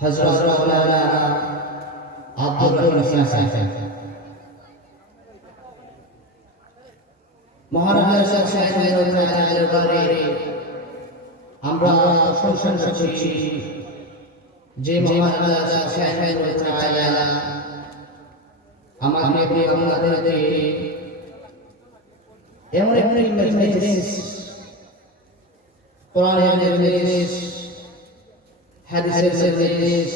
হযরত মাওলানা আব্দুর রহিম সাহেব মহারাজ সাহেবের দরবারে আমরা প্রশংসা করছি যে মহারাজ সাহেব তাআলা আমাদেরকে এমন একটি মজলিস কোরআনের মজলিস হাদিসের মজলিস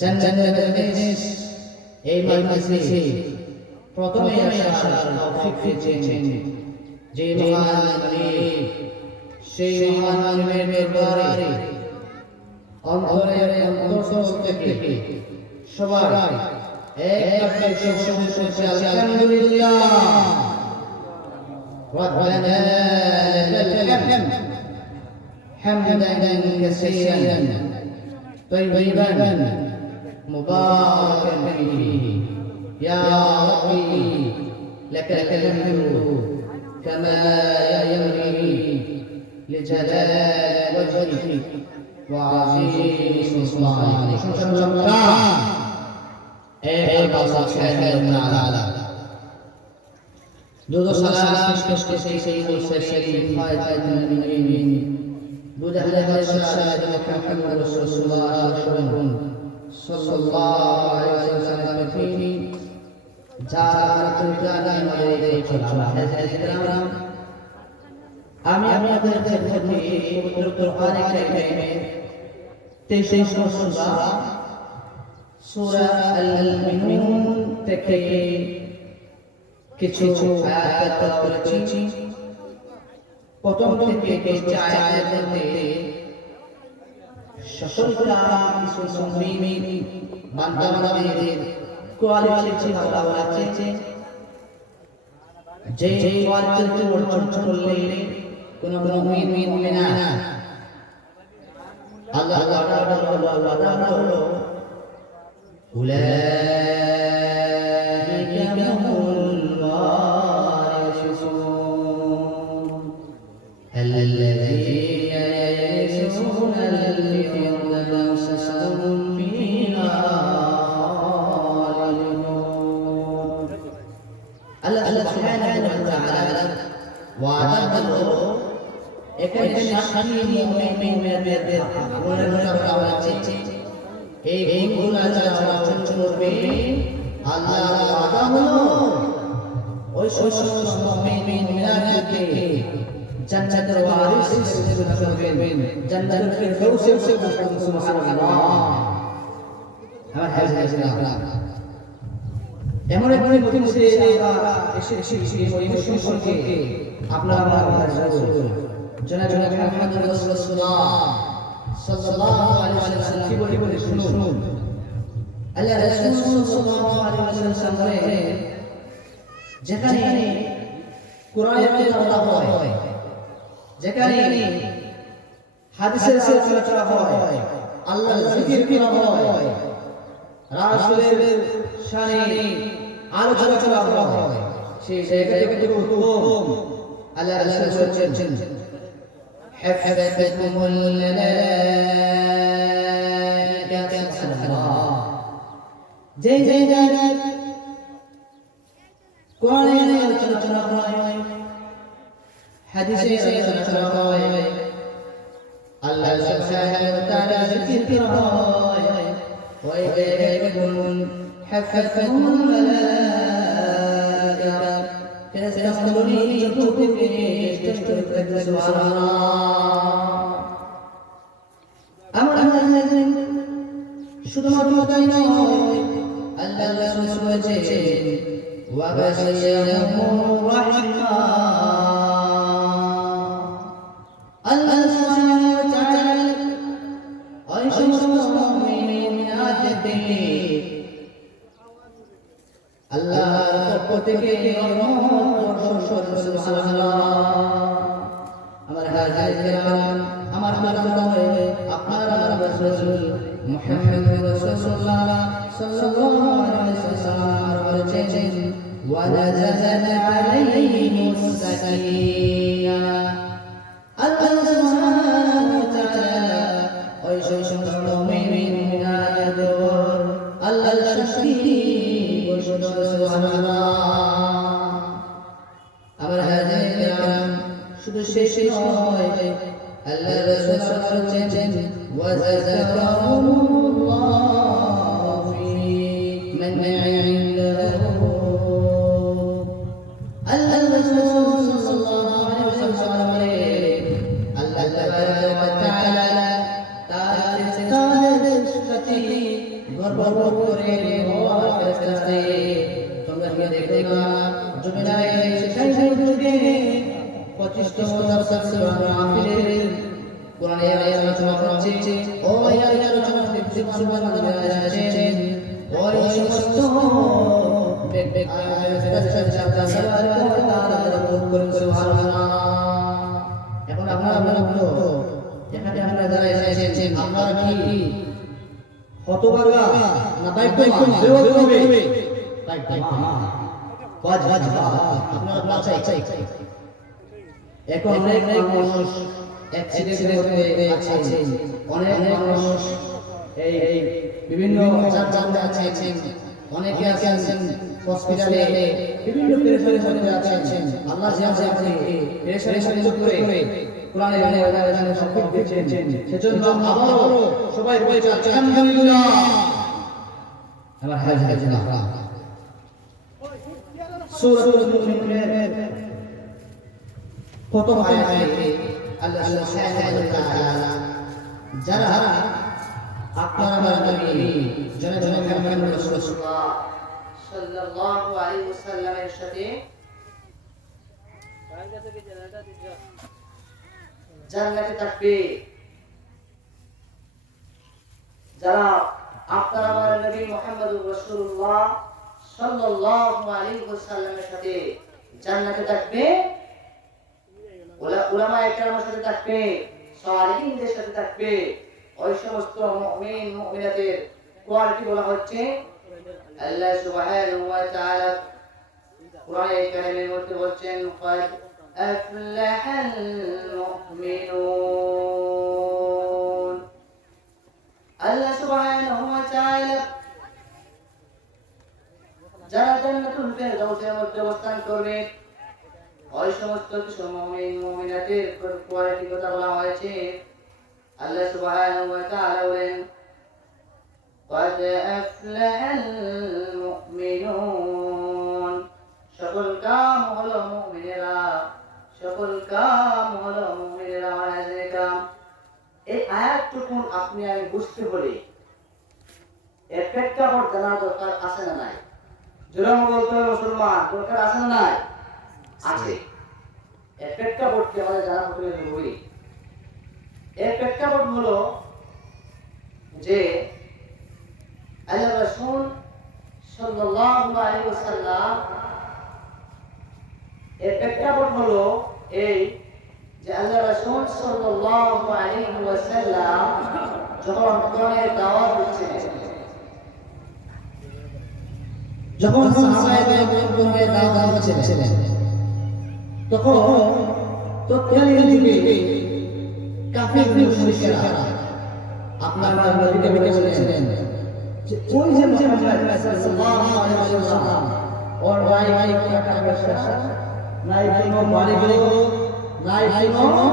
জান্নাতের মজলিস এই মজলিসে প্রথমে আসার তৌফিক দিয়েছেন যে মহান মালিক সেই মহান মালিকের দরবারে অন্তরের অন্তঃস্থল থেকে সবাই একবার শুকরিয়া আলহামদুলিল্লাহ ربنا لك الحمد حمدا كثيرا طيبا مباركا فيه يا ربي لك الحمد كما ينبغي لجلال وجهك وعظيم سلطانك الله سبحانه وتعالى دو سلام كشكشي سيد السيد خاتم النبيين بوده هذا الشهادة محمد رسول الله صلى الله عليه وسلم فيه جاءت الكلام عليه السلام আমি আপনাদের মধ্যে পবিত্র কোরআনে কারিমে 23 সূরা আল-মুমিনুন থেকে কিছু আয়াত তেলাওয়াত করেছি। প্রথম থেকে কিছু আয়াতের মধ্যে সকলটা কিছু মুমিন বান্দাবান্দিদের কোয়ালিটি বলা হয়েছে যে কোয়ালিটি অর্জন করলে কোন মুমিন মুমিনা আল্লাহ তাআলা হলো উলাইকা হুমুল ওয়ারিসুন আল্লাযীনা ইয়ারিসুনা আল-ফিরদাউসা হুম ফীহা খালিদুন। আল্লাহ সুবহানাহু ওয়া তাআলা ওয়াদা করলো এখানে সাক্ষী মুমিনদের মনে করা হয়েছে এই গুণগুলো যারা অর্জন করবে আল্লাহর ওয়াদা হলো ওই সমস্ত মুমিনদেরকে জান্নাতের ওয়ারিস হিসেবে করবেন, জান্নাতুল ফিরদাউসে বসবেন। সুবহানাল্লাহ। আমার হাজিরা এমন এক মজলিসে আমরা এসেছি এই মজলিস সম্পর্কে আপনারা রাসূল জনাব মুহাম্মদ রাসূলুল্লাহ সাল্লাল্লাহু আলাইহি ওয়াসাল্লাম কি বলে শুনুন। আল্লাহ রাসূল সাল্লাল্লাহু আলাইহি ওয়াসাল্লাম বলেন যেখানে কোরআনের তেলাওয়াত হয়, যেখানে হাদিসের আলোচনা হয়, আল্লাহর জিকির করা হয়, রাসূলের শানে আলোচনা করা হয়, সেই জায়গাটিকে উত্তম আল্লাহ রাসূল বলেছেন حفتكم الملائكة سبحانه যে জায়গায় কোরআনের আলোচনা হয়, হাদিসের আলোচনা হয়, আল্লাহ সুবহানাহু ওয়া তাআলা জিকির করা হয়, ওই জায়গায় বলুন حفتكم الملائكة ফেরেশতাগুলো চতুর্দিকে স্তোত্র করে সুবহানাল্লাহ। আমরা শুধুমাত্র তাই নয়, আল্লাহ রাসূল বলেছেন ওয়া বাশিরহুর রাহমা। আল্লাহ সুবহানাহু ওয়া তাআলা ওই সমস্ত মুমিনদেরকে আল্লাহর পক্ষ থেকে রহমত বর্ষণ করুন। সুবহানাল্লাহ। আমার হাজিরান, আমার মানবতায় আপনারা রাসূল মুহাম্মদ রাসূলুল্লাহ সাল্লাল্লাহু আলাইহি ওয়াসাল্লাম বলেছেন ওয়া নাযালা আলাইহিস সাকিনা। আল্লাহ বেশি নয় আল্লাহ রাসূল বলেছেন ওয়াযাকারুল্লাহ ফি মান ইনদাহু আল্লাহ রাসূল সাল্লাল্লাহু আলাইহি ওয়াসাল্লাম বলেন আল্লাহ তাবারাক ওয়া তাআলা তার ফেরেশতাদের সাথে গর্ব করে বলা ফেরেশতাতে তোমরা কি দেখবা জমিনায় শেষ যুগে 25তম তাফসীর মাহফিলের কোরআনের আলোচনা হচ্ছে ও আয়াতের আলোচনা দেখতে সুবহানাল্লাহ আছেন ওই সমস্ত ব্যক্তি এখন আপনারা এখানে আমরা যারা এসেছেন আমরা কি হতভাগা না দায়িত্ব হবে আপনারা চাই এখন অনেক মানুষ অ্যাক্সিডেন্টের মধ্যে আছেন অনেক মানুষ এই বিভিন্ন জায়গাতে আছেন অনেকে আছেন হসপিটালে বিভিন্ন পেরেশানির মধ্যে আছেন আল্লাহ যে আপনি পেরেশানি করে কোরআনের আয়াতে সম্পদ দিয়েছেন সেজন্য আবারো সবাই বলতে আলহামদুলিল্লাহ আমার হাজিরা সূরাতুল মুমিনুনের প্রথম আয়াতে আল্লাহ সুবহানাহু ওয়া তাআলা যারা আপনার নবী জনাব মুহাম্মদ রাসূলুল্লাহ সাল্লাল্লাহু আলাইহি ওয়াসাল্লামের সাথে জান্নাতে থাকবে যারা আপনার আমার নবী মুহাম্মদ রাসূলুল্লাহ সাল্লাল্লাহু আলাইহি ওয়াসাল্লামের সাথে জান্নাতে থাকবে উলামায়ে কেরামের সাথে থাকবে সালিহিনদের সাথে থাকবে ওই সমস্ত মুমিন মুমিনাতের কোয়ালিটি বলা হচ্ছে আল্লাহ সুবহানাহু ওয়া তাআলা কোরআনে কারীমের মধ্যে বলছেন ক্বাদ আফলাহাল মুমিনুন আল্লাহ সুবহানাহু ওয়া তাআলা যারা জান্নাতুল ফেরদাউসের মধ্যে অবস্থান করবে ওই সমস্ত কিছু মুমিন মুমিনাতের কোয়ালিটি কথা বলা হয়েছে আল্লাহ সুবহানাহু ওয়া তাআলা বলেন قد أفلح المؤمنون সকল কাম হলো মুমিনেরা সকল কাম হলো মুমিনেরা ওয়ালাইকুম এই আয়াতটুকু আপনি আমি বুঝতে হলে এর প্রেক্ষাপট জানা দরকার আছে না নাই জোরে বলতে হবে মুসলমান দরকার আছে না নাই আছে এর প্রেক্ষাপট কি আমাদের জানা হতে জরুরি এর প্রেক্ষাপট হলো যে আল্লাহ রাসূল সাল্লাল্লাহু আলাইহি ওয়াসাল্লাম এর প্রেক্ষাপট হলো এই যে আল্লাহ রাসূল সাল্লাল্লাহু আলাইহি ওয়াসাল্লাম যখন কোরআনের দাওয়াত দিচ্ছেন যখন সাহাবায়ে কোরআনের দাওয়াত দিচ্ছেন তখন তৎকালীন যুগে কাফির মুশরিকরা আপনার নবীকে বলেছিলেন ওই যে মুহাম্মদ সাল্লাল্লাহু আলাইহি ওয়াসাল্লাম और भाई भाई क्या कर सकता নাই কোনো বাড়ি নাই কোনো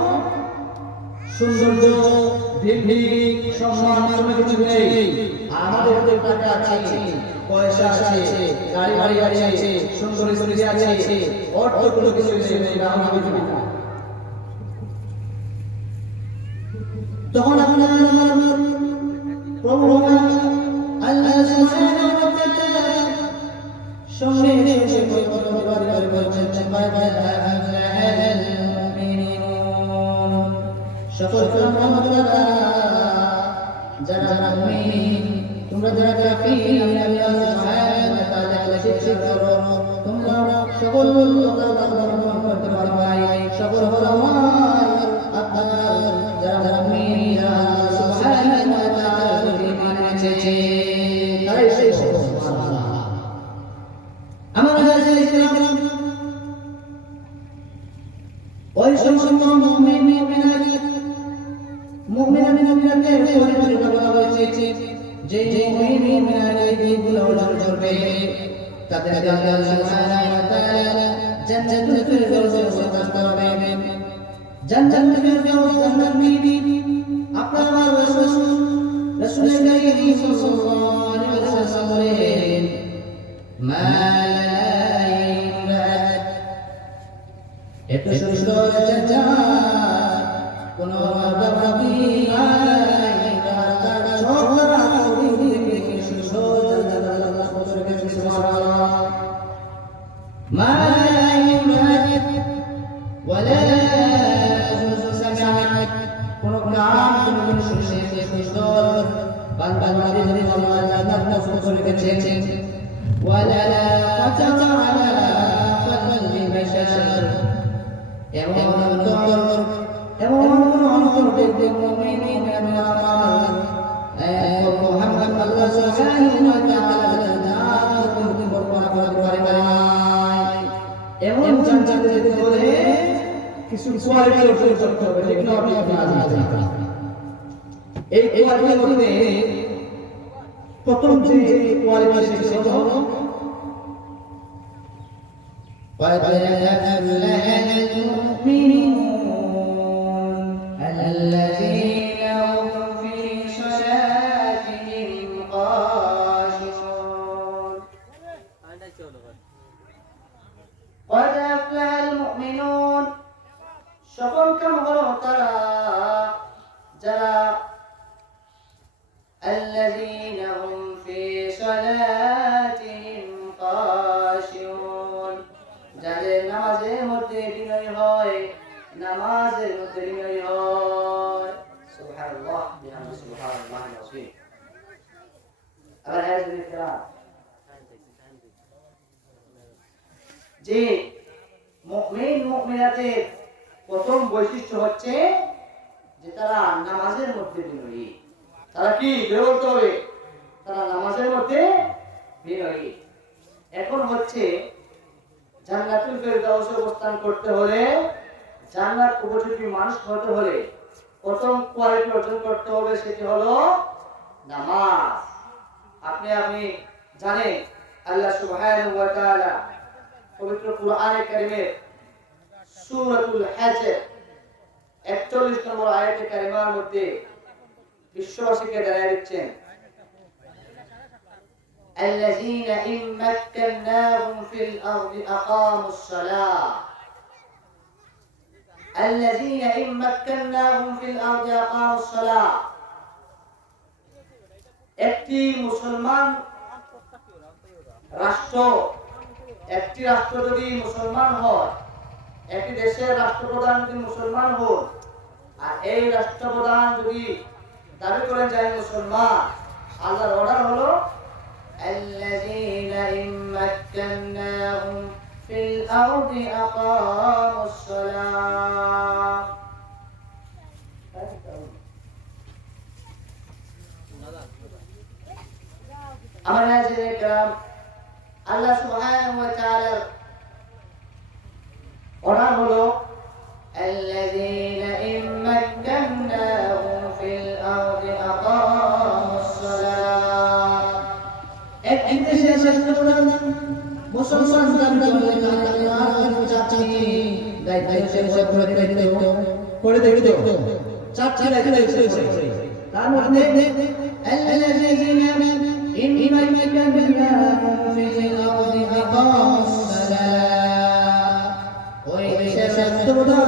সৌন্দর্য দীর্ঘি সম্মান কোনো কিছু নেই আমাদের তো টাকা আছে পয়সা আছে গাড়ি বাড়ি আছে সুন্দর স্ত্রী আছে অর্থ কোনো কিছু নেই না আমাদের না তখন আপনার প্রভু আল্লাহ সুবহানাহু ওয়া তাআলা সঙ্গে সঙ্গে বলছেন সকল যারা মুমিন তোমরা যারা কাফির আল্লাহ সুবহানাহু ওয়া তাআলা শিক্ষিত করো তোমরা সকল করতে পারবে সকল হলো আমার আপনার যারা মুমিন আল্লাহ সুবহানাহু ওয়া তাআলা ঈমান এনেছে তাই সেই সুবহানাল্লাহ আমার ইসলাম ওই সমস্ত মুমিন মুমিনাতের পরিচয় বলা হয়েছে যে মুমিন মুমিনাতের দিকগুলো অর্জন করবে তাদেরকে আল্লাহ সুবহানাহু ওয়া তাআলা জান্নাতুল ফিরদাউসে প্রদান করবেন জান্নাত ফেরদাউস জান্নাত বিবি আপনার রাসূল কারীম সাল্লাল্লাহু আলাইহি ওয়াসাল্লাম বলেন মা এত সুন্দর জান্নাত কোন বাবাবি নাই তার ছোটরা কবি দেখে সুন্দর জান্নাত আল্লাহ সুবহানাহু সুবহানাল্লাহ মা ওয়ালা সুসমাত কোন কাম কোন শুনে সুন্দর বান্দা বান্দি আল্লাহ জান্নাত সুন্দর রেখেছেন ওয়ালা ফাতাতা আলা কলবি বাশার এমন অন্তর দেখবে মুমিন আমার মুহাম্মদ আল্লাহ সুবহানাহু ওয়া তাআলা জান্নাত বরকত করে নাই এমন জান্নাত যেতে হলে কিছু কোয়ালিটি অর্জন করতে হবে ঠিক না আপনি এই কোয়ালিটির মধ্যে প্রথম যে কোয়ালিটি সেটা হলো قد أفلح المؤمنون الذين هم في صلاتهم خاشعون قد أفلح المؤمنون সকল কাম হলো তারা যারা الذين هم في صلاتهم خاشعون যাদের নামাজের মধ্যে বিনয় হয় নামাজের মধ্যে বিনয় হয় সুবহানাল্লাহ বিহামদি সুবহানাল্লাহিল আযীম আবার হাজির কিরাম যে মুমিন মুমিনাতের প্রথম বৈশিষ্ট্য হচ্ছে যে তারা নামাজের মধ্যে বিনয়ী তারা কি বলতে হবে তারা নামাজের মধ্যে বিনয়ী এখন হচ্ছে জান্নাতুল ফেরদাউসে অবস্থান করতে হলে জান্নাত উপযোগী মানুষ হতে হলে প্রথম কোয়ালিটি অর্জন করতে হবে সেটি হলো নামাজ আপনি জানেন আল্লাহ সুবহানাহু ওয়া তাআলা পবিত্র কোরআনে কারীমের সূরাতুল হাজর 41 নম্বর আয়াতে কারিমার মধ্যে বিশ্ববাসীকে জানিয়ে দিচ্ছেন الذين إن مكناهم في الأرض أقاموا الصلاة الذين إن مكناهم في الأرض أقاموا الصلاة একটি মুসলমান রাষ্ট্র যদি মুসলমান হয় একটি দেশের রাষ্ট্রপ্রধান যদি মুসলমান হয় আর এই রাষ্ট্রপ্রধান যদি দাবি করেন যে মুসলমান আল্লাহর অর্ডার হলো الذين إن مكناهم في الأرض أقاموا الصلاة আমার হাজিরে کرام আল্লাহ সুবহানাহু ওয়া তাআলা অর্ডার হলো الذين إن مكناهم في الأرض أقاموا الصلاة এক দেশে রাষ্ট্রপ্রধান মুসলমান দাবি চাচ্ছি করে দেখতে চাচ্ছি তার মধ্যে الذين إن مكناهم في الأرض أقاموا الصلاة ওই দেশের রাষ্ট্রপ্রধান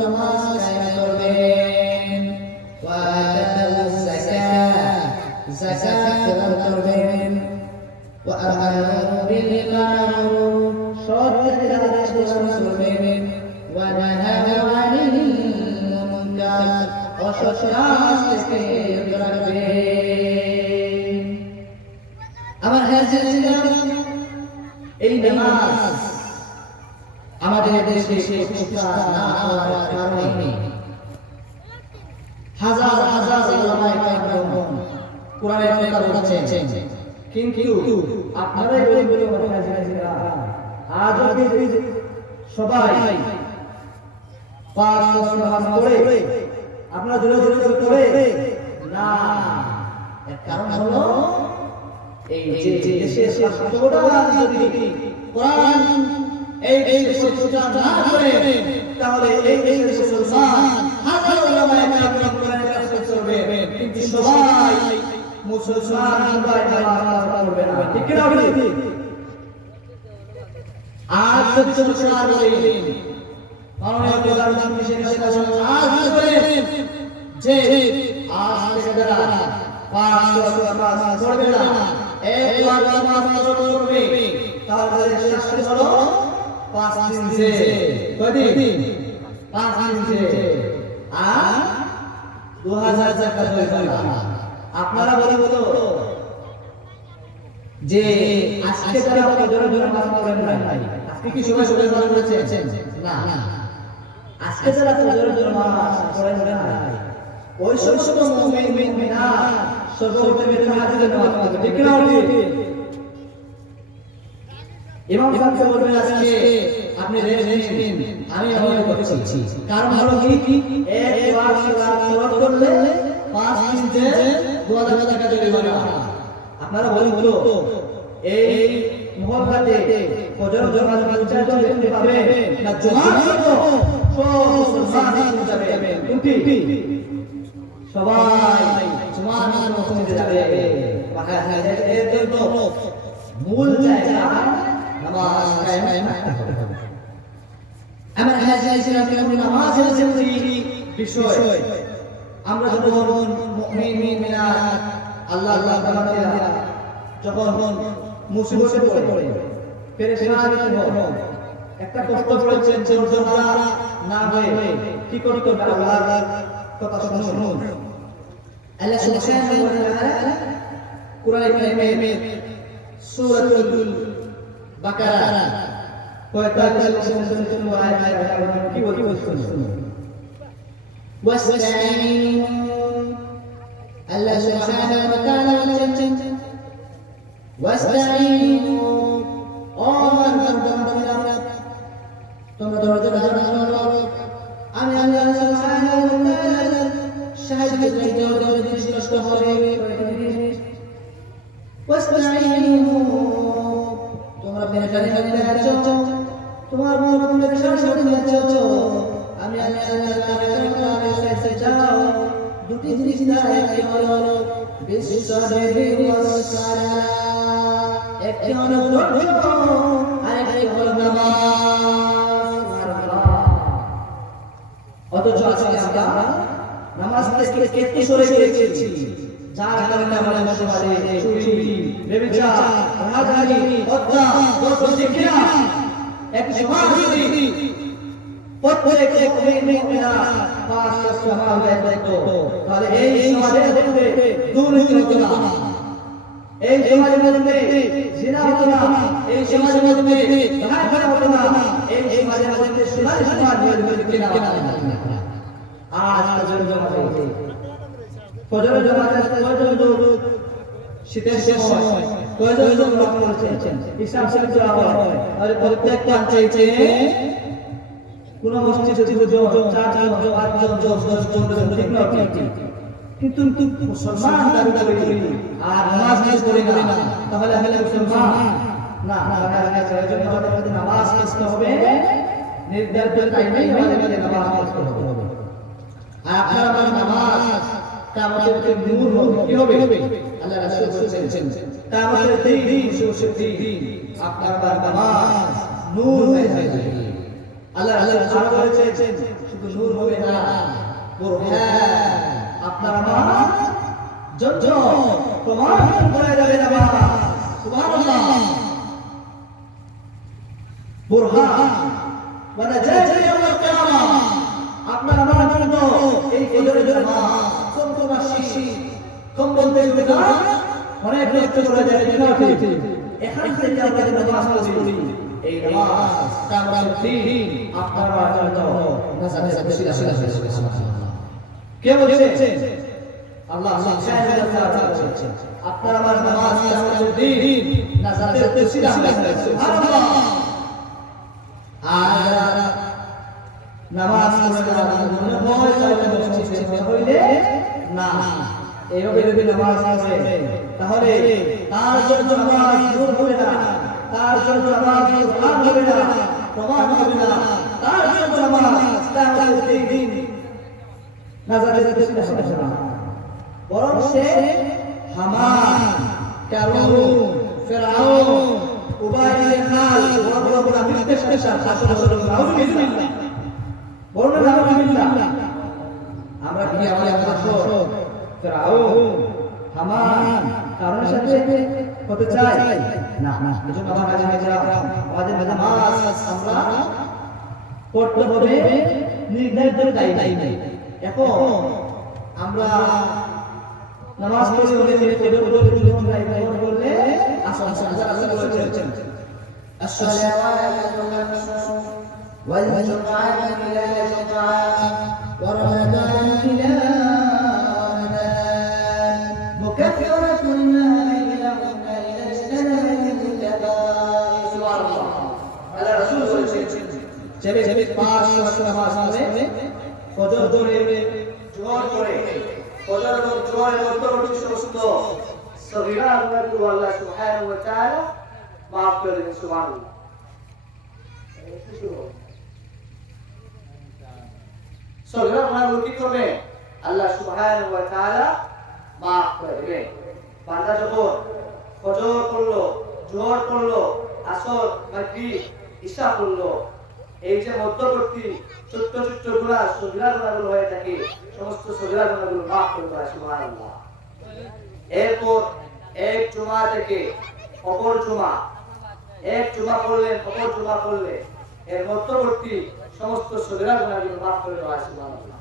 নামাজ কায়েম করবেন ওয়া আতাউস যাকাত প্রদান করবেন ওয়া আমারু বিল মা'রুফ সৎ কাজের আদেশ পালন করবেন ওয়া নাহাউ আনিল মুনকার অসৎ কাজ থেকে বিরত রাখবেন আমার হাজিরা এই নামাজ আমাদের দেশে প্রতিষ্ঠা না হওয়ার কারণে হাজার হাজার উলামায়ে কেরাম কোরআনের কথা বলছেন কিন্তু আপনারা বলে হাজিরা আজ সবাই পাঁচ ওয়াক্ত নামাজ পড়ে আপনারা জোরে জোরে করে না এর কারণ হলো এই যে দেশের রাষ্ট্রপ্রধান যদি কোরআন এই প্রতিষ্ঠা না করে তাহলে এই মুসলমান হাজার ওলামায়ে কেরাম কোরআনের কাছে চলবে কিন্তু সবাই মুসলমান সবাই নামাজ পড়বে না ঠিক কি না বলি আর প্রতিষ্ঠা করেন মাননীয় প্রধানমন্ত্রী বিশেষ আজ বলেন যে আজ থেকে যারা 5 ওয়াক্ত নামাজ পড়বে না এক ওয়াক্ত নামাজ পড়বে তাহলে শাস্তি হলো 5 দিন যে কয়দিন 5 দিন যে আর 2000 টাকা হয়ে যাবে আপনারা বলেন তো যে আজকে যারা ফজরের জন্য নামাজ পড়েন নাই আজকে কি সবাই সবাই নামাজ পড়েছেন না আজকে যারা ফজরের জন্য নামাজ পড়েন নাই ওই সমস্ত মুমিন মুমিনাত সর্বপ্রথমে তাহাজ্জুদের নামাজ পড়বে ঠিক না ইমাম সাহেব বলবেন আজকে আপনি রেস্ট নিন আমি আমল করছি কারণ হলো কি এক ওয়াক্ত সালাত করলে 5 দিন যে 2000 টাকা জরিমানা আপনারা বলেন তো এই মহল্লাতে ফজর নামাজ পঞ্চায়েত দেখতে পাবে না জমা করব সব মুসলমান যাবে কোনটি সবাই জমা নামাজ পড়তে যাবে এর জন্য মূল জায়গা নামাজ কায়েম করতে হবে আমার হাজার নামাজ হচ্ছে বিষয় আমরা যখন মুমিন মুমিনাত আল্লাহ তাআলা যখন মুসিবতে পড়ে পেরেশানিতে হয় একটা কষ্ট পড়েছেন যে না হয়ে কি করতে হবে আল্লাহর কথা শুনুন আল্লাহ সুবহানাহু ওয়া তাআলা কোরআনে কারিমে সূরাতুল বাকারা 45 আয়াত কি বলছে শুনুন واستعينوا الله سبحانه وتعالى واستعينوا ومن তোমরা ধৈর্য ধরো আমি আল্লাহ সুবহানাহু ওয়া তাআলা সাহায্য করতে কষ্ট হবে واستعينوا তোমরা মেহরবানি করে আছো তোমার মনের সাথে আছো আমি আল্লাহ তাআলার কাছে যাও দুটি জিনিস দ্বারা একটি হলো বিশ্বদেবী ওয়াসসালাম একটি হলো ধৈর্য আর একটি হলো নামাজ অথচ আজকে আমরা নামাজ থেকে কেটে সরে গিয়েছি যার কারণে আমরা সমাজে চুরি ব্যভিচার রাজনীতি হত্যা দর্শন শিক্ষা এক সমাজ যদি প্রত্যেক মুমিনা পাঁচ সমাজ দায়িত্ব তাহলে এই সমাজের মধ্যে দুর্নীতি হতো না এই সমাজের মধ্যে জিনা হতো না এই সমাজের মধ্যে ডাকাতি হতো না এই সমাজের মধ্যে সোনালী সমাজ হয়ে কিনা আজ ফজরের জামাতে পর্যন্ত শীতের সময় কয়জন লোক নামাজ পড়ছেন হিসাব শেষ করা হয় আর প্রত্যেক চাইছে কোন মসজিদে দুজন চারজন পাঁচজন 10 জন ঠিক না কিন্তু মুসলমান দাবি করি আর নামাজ মিস করি না তাহলে মুসলমান না এজন্য আমাদের নামাজ পড়তে হবে নির্ধারিত টাইমে আমাদের নামাজ পড়তে হবে আর আপনারা নামাজ কামতের নূর হবে কি হবে আল্লাহ রাসূল বলেছেন কামতের দিন সুশক্তি আপনার নামাজ নূর হয়ে যাবে আল্লাহ আরো বলেছেন শুধু নূর হবে না বুরহান আপনার নামাজ যত প্রমাণ করে যাবে নামাজ সুবহানাল্লাহ বুরহান মানে জয় আল্লাহ কিয়ামা আপনার নামাজ জন্য এই ফজরের নামাজ সন্তমাসী কম্বল দেবে না অনেক কষ্ট করে যায় না ঠিক এখান থেকে আমরা নামাজ পড়ি এই নামাজ কামরার দিন আপনার জন্য নাজাতে বসিলা সুবহানাল্লাহ কে বলছে আল্লাহ সুবহানাহু ওয়া তাআলা বলছেন আপনার আমার নামাজ কামরার দিন নাজাতে বসিলা সুবহানাল্লাহ আর নামাজ পড়লে মনে হয় তাহলে মসজিদে হইলে না এইভাবে যদি নামাজ পড়ে তাহলে তার জন্য নামাজ দূর হবে না তার জন্য নামাজ কুরআন হবে না প্রমাণ হবে না তার জন্য নামাজ কিয়ামতের দিন নাজাতের চেষ্টা হবে না বরং সে হামান কারুন ফিরআউন উবাই ইবনে খালদ বড় বড় মুনাফিকদের সাথে আসলে নাউযুবিল্লাহ বড় নাউযুবিল্লাহ আমরা কি আমাদের ফিরআউন হামান কারণের সাথে হতে চাই না না এজন্য আমার কাছে আমাদের নামাজ আমরা পড়তে হবে নির্ধারিত টাইমে এখন আমরা নামাজ পড়ে করলে والجمعة إلى جمعة ورمضان إلى رمضان مكفرة ما بينهن إلى اجتنبت الكبائر سبحان الله على رسول الله جبه 5 ওয়াক্ত নামাজ পড়ে ফজর ধরে জোহর পড়ে ফজর এবং জোহরের মধ্যবর্তী সমস্ত সগীরা গুনাহগুলো আল্লাহ সুবহানাহু ওয়া তাআলা maaf করে দেন সুবহানাল্লাহ সগীরা গুনাহগুলো কি করবে আল্লাহ সুবহানাহু ওয়া তাআলা maaf করে দেবে বান্দা যখন ফজর পড়লো জোহর পড়লো আসর মাগরিব ইশা পড়লো এই যে মধ্যবর্তী ছোট্ট ছোট্ট গুনাহ সগীরা গুনাহগুলো হয়ে থাকে সমস্ত সগীরা গুনাহগুলো maaf করে দেয় সুবহানাল্লাহ এরপর এক জুমা থেকে অপর জুমা এক জুমা করলেন অপর জুমা করলে এর মধ্যবর্তী সমস্ত সগীরা গুনাহগুলো maaf করে দেওয়া সুবহানাল্লাহ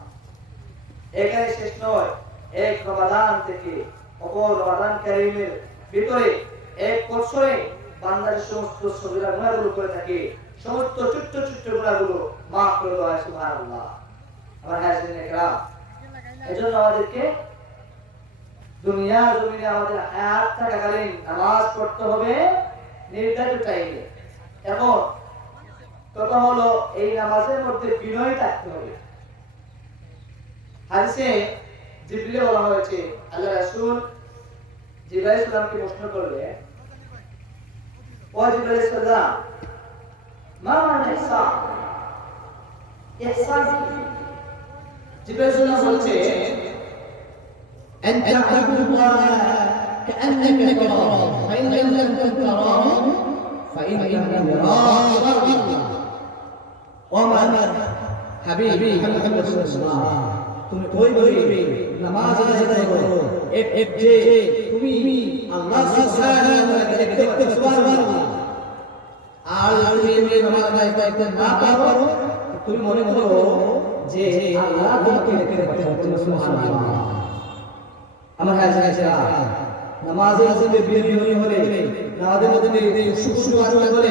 এখানে শেষ নয় এক রমাদান থেকে অপর রমাদান কারীমের ভিতরে এক বছরে বান্দার সমস্ত সগীরা গুনাহগুলো করে থাকে সমস্ত ছোট্ট ছোট্ট গুনাহগুলো maaf করে দেওয়া সুবহানাল্লাহ আমার হাজিরিন একরাম এজন্য আমাদেরকে দুনিয়ার জমিনে আমাদের হায়াত থাকাকালীন নামাজ পড়তে হবে নির্ধারিত টাইমে এবং কথা হলো এই নামাজের মধ্যে বিনয় থাকতে হবে হাদিসে জিবরিলে বলা হয়েছে আল্লাহ রাসূল জিবরাইল আলাইহিস সালামকে প্রশ্ন করলে ও জিবরাইল আলাইহিস সালাম মা মানে ইহসান ইহসান জিবরাইল আলাইহিস সালাম বলছে أن تعبد الله كأنك تراه فإن لم تكن تراه فإنه يراك ومن حبيبي محمد رسول الله তুমি কই বলি নামাজ আদায় করো এক যে তুমি আল্লাহ সুবহানাহু ওয়া তাআলাকে দেখতে সুবহানাল্লাহ আর তুমি নামাজ আদায় করতে না পারো তুমি মনে করো যে আল্লাহ তোমাকে দেখতে পাচ্ছেন সুবহানাল্লাহ আমার হাজিরা নামাজের মধ্যে বিরতি হলে নামাজের মধ্যে সুসু আচরণ করে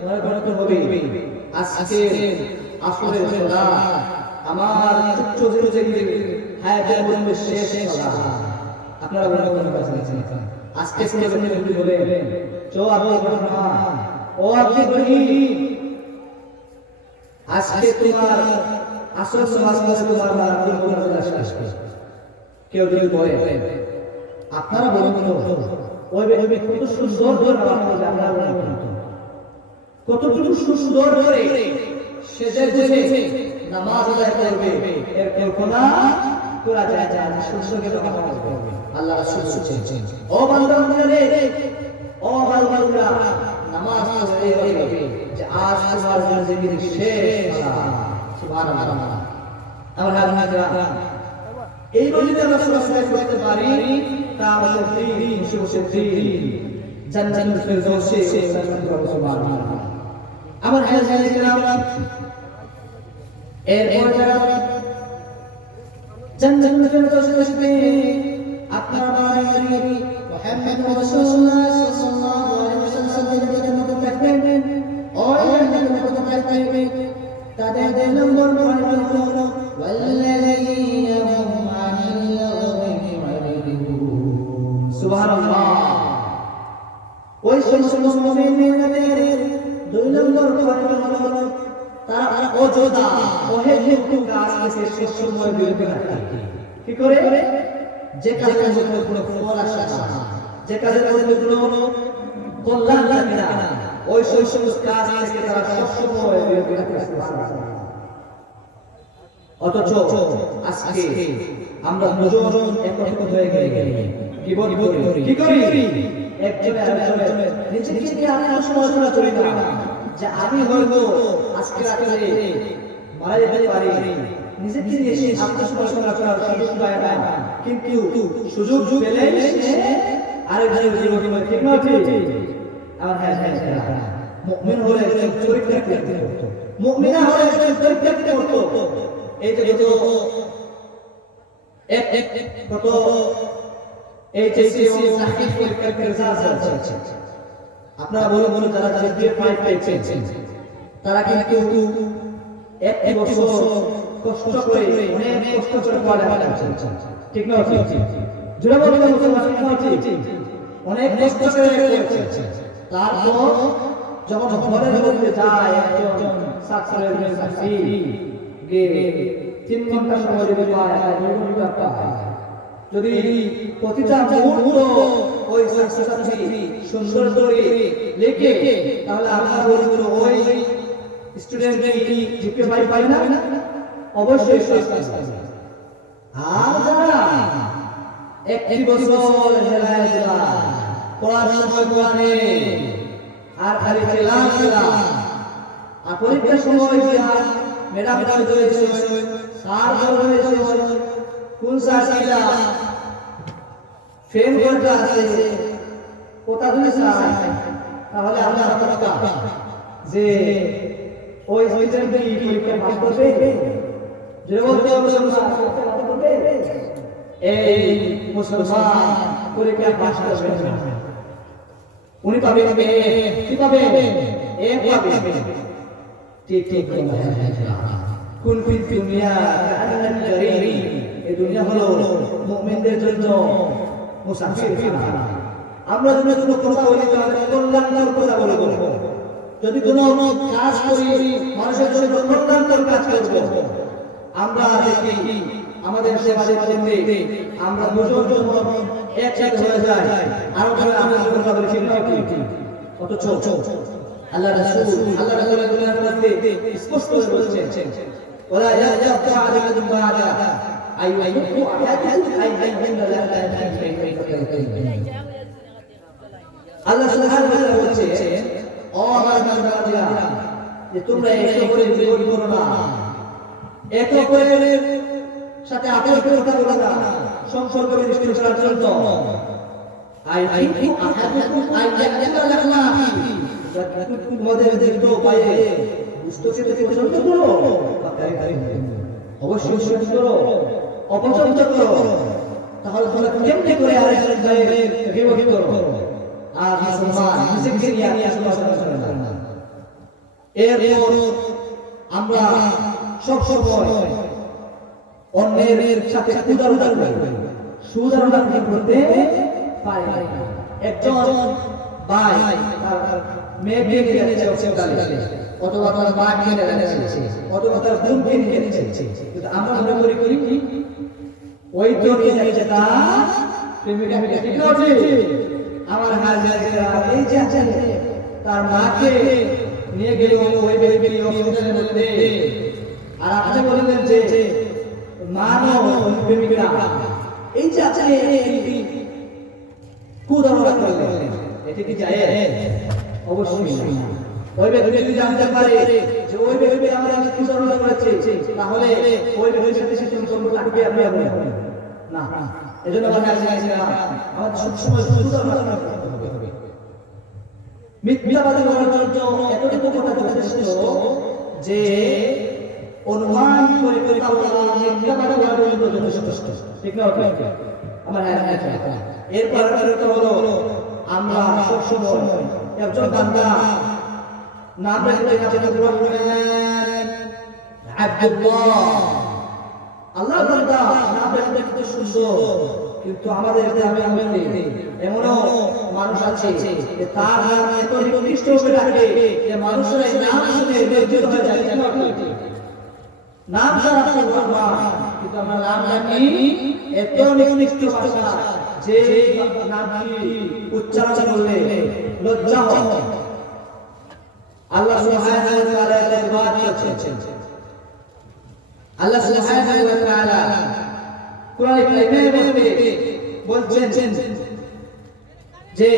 মনে করতে হবে আজকে আসরের সালাত আমার ছোট ছোট যে হায়াতের মধ্যে শেষ সালাত আপনারা মনে করতে পারছেন আজকে কোন ব্যক্তি বলে চো আপনি না ও আপনি বলি আজকে তোমার আসর নামাজ তোমার কোন আসবে কেউ যদি বলে আপনারা বলুন ওই ব্যক্তি কত সুন্দর করে নামাজ পড়ে আপনারা বলুন কতটুকু সুন্দর করে সেজে গুজে নামাজ আদায় করবে এর কল্পনা করা যায় না সুন্দর করে নামাজ পড়বে আল্লাহ রাসূল বলেছেন ও বান্দারা ও বান্দারা নামাজ পড়তে হবে যে আজ তোমার জিন্দেগির শেষ সালাত সুবহানাল্লাহ আমরা হাজিরা এই বলিতে আমরা সবাই করতে পারি তা আমাদের দিন সুখের দিন জান্নাতুল ফিরদাউসে সুবহানাল্লাহ আমার হাজিরা کرام এরপর যারা জান্নাতুল ফিরদাউসে আসবে আপনারা নবী মুহাম্মদ রাসূলুল্লাহ সাল্লাল্লাহু আলাইহি ওয়াসাল্লামের জান্নাতে থাকবেন ওই জান্নাতে থাকবেন তাদের নম্বর হলো والذين هم عن اللغو معرضون সুবহানাল্লাহ ওই সমস্ত মুমিনদের দুই নম্বর হলো তারা অযথা অহেতুক কাজ থেকে সময় বিরত থাকে কি করে যে কাজের মধ্যে কোনো ফল আসে না যে কাজের মধ্যে কোনো কল্যাণ লাগে না ওই সমস্ত কাজ থেকে তারা সবসময় বিরত থাকতে পারে। অথচ আজকে আমরা দুজন একত্রিত হয়ে গেলে কি করি একজনে আরেকজনের নিজেকে নিয়ে আত্মসমালোচনা করি না যে আমি হয়তো আজকে রাতে মারা যেতে পারি, নিজেকে নিয়ে সেই আত্মসমালোচনা করার সুযোগ পায় না, কিন্তু সুযোগ পেলে আরেকজনের জীবনে ঠিক না ঠিক আমার মুমিন হলে একজন পরীক্ষা করতে হতো, মুমিনা হলে একজন পরীক্ষা দিতে হতো। এই যে কত এইচএসসি এবং তাহকিক পরীক্ষার রেজাল্ট আছে, আপনারা বলুন যারা জিপিএ 5 পেয়েছেন তারা কিন্তু এক বছর কষ্ট করে অনেক কষ্ট করে পড়ালেখা করছেন, ঠিক না ঠিক জোরে বলুন ঠিক অনেক কষ্ট করে করছেন। তারপর যখন ঘরের মধ্যে যায় একজন ছাত্রের ছাত্রী গিয়ে 3 ঘন্টা সময় যদি পায় 2 ঘন্টা পায়, যদি প্রতিটা মুহূর্ত ওই ছাত্রী সুন্দর করে লিখে তাহলে আপনার বলুন ওই স্টুডেন্ট কি জিপিএ 5 পায় না? অবশ্যই পাবে। আর যারা একটি বছর হেলায় দিলা পড়ার সময় পড়ে আর খালি খেলা আর পরীক্ষার সময় ম্যাডাম হয়েছে স্যার হয়েছে কোন স্যার ছিলা ফেল করতে আছে কথা বলে স্যার, তাহলে আমরা কথা যে ওই স্টুডেন্ট কি পরীক্ষা পাস করবে? যে বলতে হবে এই মুসলমান পরীক্ষা পাস করবে না, উনি পাবে কি পাবে? এ পাবে। ঠিক কোন ফিল দুনিয়া কান্নাত জারি, এই দুনিয়া হলো মুমিনদের জন্য মুসাফির খানা। আমরা যদি কোনো কথা বলি তাহলে কল্যাণকর কথা বলব, যদি কোনো কাজ করি মানুষের জন্য কল্যাণকর কাজ করব। আমরা দেখি আমাদের সেবাদের মধ্যে আমরা দুজন একসাথে হয়ে যাই আর আমরা কথা বলি ঠিক না ঠিক, অথচ আল্লাহ রাসূলের মধ্যে স্পষ্ট বলেছেন ওয়ালা ইয়াজা আলাইকুম বা'দা আইয়ুহু আহাদান আইয়ুহু লা আল্লাহ সুবহানাহু ওয়া তাআলা বলেছেন ও আমার বান্দারা যে তোমরা একে অপরের বিরোধ করো না, একে অপরের সাথে আপোষ করে কথা বলো না, সম্পর্ক বিনষ্ট করার জন্য আইয়ুহু আহাদান আইয়ুহু লা তোমাদের দেখতো পায়ে দুষ্টকে পছন্দ করো, অবশ্যই পছন্দ করো, অপছন্দ করো, তাহলে তোমরা কেমনে করে আরেকজনের গায়ে গিবত করো? আর মুসলমান নিজেকে নিয়ে আত্মসমালোচনা করে না। এরপর আমরা সব সময় অন্যের সাথে উদারতা করি, সুদারতা করতে পারি না। একজন ভাই তার মেয়েকে নিয়ে যাচ্ছে হসপিটালে, অথবা তার মাকে নিয়ে যাচ্ছে, অথবা তার বোনকে নিয়ে যাচ্ছে, কিন্তু আমরা মনে করি কি ওই তো নিয়ে যাচ্ছে তার প্রেমিকা, ঠিক না ঠিক? আমার হাজবেন্ডরা এই যে আছে তার মাকে নিয়ে গেল ওই ব্যক্তি হসপিটালের মধ্যে, আর আপনি বললেন যে মানো প্রেমিকা এই যে আছে কুদারতা করলেন, এটা কি যায়? অবশ্যই না। ওই ব্যক্তি যদি জানতে পারে যে ওই ব্যক্তি আমাদের কুদারতা করেছে, তাহলে ওই ব্যক্তির সাথে সে সম্পর্ক থাকবে আপনি না। এজন্য আমাদের সবসময় কুদারতা করতে হবে। মিথ্যাবাদী বলার জন্য এতটুকু কথা যথেষ্ট যে অনুমান করে কথা বলা মিথ্যাবাদী বলার জন্য যথেষ্ট, ঠিক না? আমার এরপর হলো আমরা সবসময় একজন বান্দা নাম রাখতে রহমান আব্দুল্লাহ, আল্লাহ বান্দা নাম রাখতে কিন্তু সুন্দর, কিন্তু আমাদের গ্রামে এমনও মানুষ আছে যে তার নাম এত নিকৃষ্ট করে রাখে যে মানুষের নাম শুনে লজ্জিত হয়ে যায়। নাম তার আপনার রহমান, কিন্তু আমরা নাম রাখি এত নিকৃষ্ট ভাষা যে নামটি উচ্চারণ করলে লজ্জা হয়। আল্লাহ সুবহানাহু ওয়া তাআলা ইবাদত করছেন। আল্লাহ সুবহানাহু ওয়া তাআলা কুরআন কারীমের মধ্যে বলছেন যে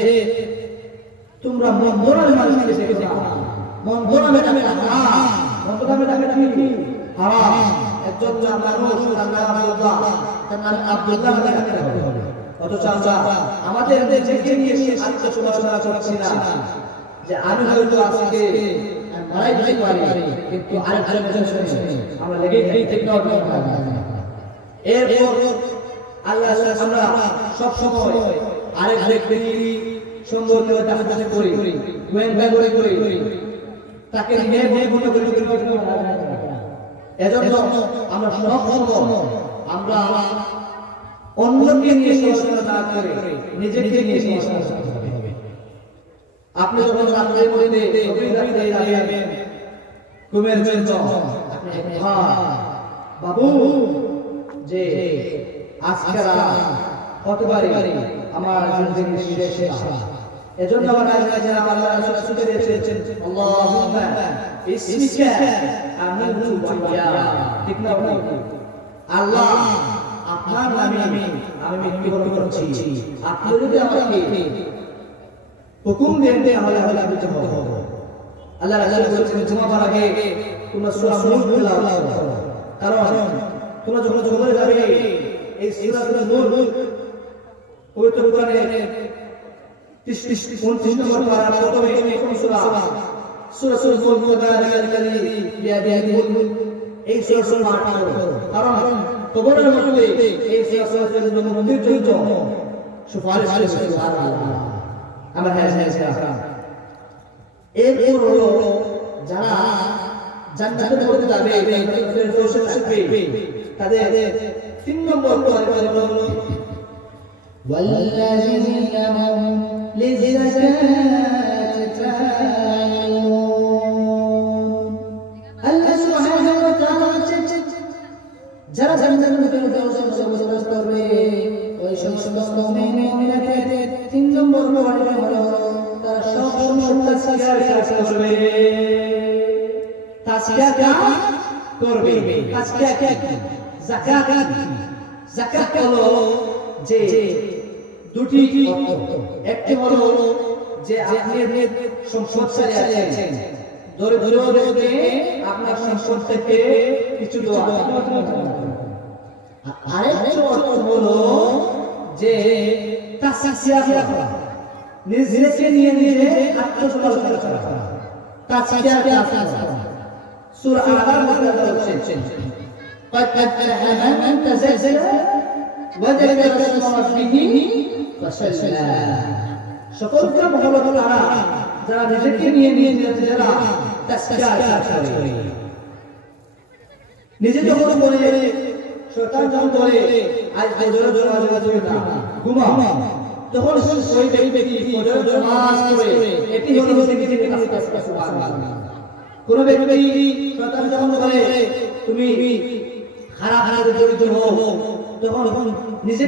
তোমরা মন্দরামের মানুষকে দেখো না, মন্দরামের হারাম, মন্দরামের কি হারাম। একজন মানুষ তার নাম আব্দুল্লাহ, তার নাম আব্দুল্লাহ রাখতে হবে। অথচ আমরা আমাদের নিজেকে নিয়ে আত্মসমালোচনা করছি না যে আমি হয়তো আজকে মারাই দিতে পারি, কিন্তু আরেকজনের জন্য আমরা লেগেই ঠিক না। এরপর আল্লাহ আমরা সব সময় আরেক ব্যক্তি সম্পর্কে জানাজানি করি, গোয়েন্দা করি, তাকে নিয়ে মনে করি। এজন্য আমরা সব সময় আমরা অন্যকে নিয়ে সমালোচনা না করে নিজেকে নিয়ে সমালোচনা করতে হবে। আপনি যখন রাত্রের মধ্যে গভীর রাতে যাবেন ঘুমের জন্য, আপনি বাবু যে আজকে হতে পারে আমার জিন্দেগির শেষ রাত। এজন্য আমার কাছে আল্লাহ রাসূল সুতে দিয়েছেন, আল্লাহুম্মা ইসমিকা আমুতু ওয়া ঠিক না? আল্লাহ আপনার নামে আমি মৃত্যুবরণ করছি, আপনি যদি আমাকে হুকুম দেন তাহলে আমি যাব। আল্লাহ রাসূল বলেছেন ঘুমাবার আগে তোমরা সূরা নূর তেলাওয়াত করো, কারণ তোমরা যখন ঘুমাতে যাবে এই সূরা নূর পবিত্র কোরআনের 29 নম্বর পারা প্রথমে সূরা নূর মুবারাকাল্লাযী বিয়াদিহিল এই সূরা পাঠ করো, কারণ কবরের মধ্যে এই সূরার জন্য মুক্তির জন্য সুপারিশ করে সুবহানাল্লাহ। আমার হ্যাঁ এরপর হলো যারা জান্নাতের মধ্যে যাবে ফেরদৌসে থাকবে, তাদের 3 নম্বর পরিবার হলো والذين هم للزكاة فاعلون। আল্লাহ সুবহানাহু ওয়া তাআলা যারা জান্নাতের ফেরদৌসে বসবাস করবে ওই সমস্ত মুমিন-মুমিনাতের 3 নম্বর পরিবার হলো তারা সব সময় তাসবিহ করবে। তাসবিহ করবে। তাসবিহ কি? যাকাত হলো যে দুটি অর্থ। একটি হলো যে আপনি সম্পদশালী আছেন, দরিদ্রদেরকে আপনার সম্পদ থেকে কিছু দেওয়া। আরেকটি অর্থ হলো যে তাসবিহ করা, নিজেকে নিয়ে আত্মসমালোচনা করা। তাসবিহ করা সূরা আল মধ্যে বলছেন قد أفلح من تزكى وذكر اسم ربه فصلى। সকল কাম হলো তারা যারা নিজেকে নিয়ে যারা তাসবিহ করে। নিজে যখন বলে শয়তান যখন বলে আজ জোরে জোরে না ঘুমা, তখন ওই ব্যক্তি ফজর নামাজ পড়ে এটি হলো জিকির তাসবিহ সুবহানাল্লাহ। কোন ব্যক্তি শয়তান যখন বলে তুমি খারাপ কাজে জড়িত হও, তখন নিজে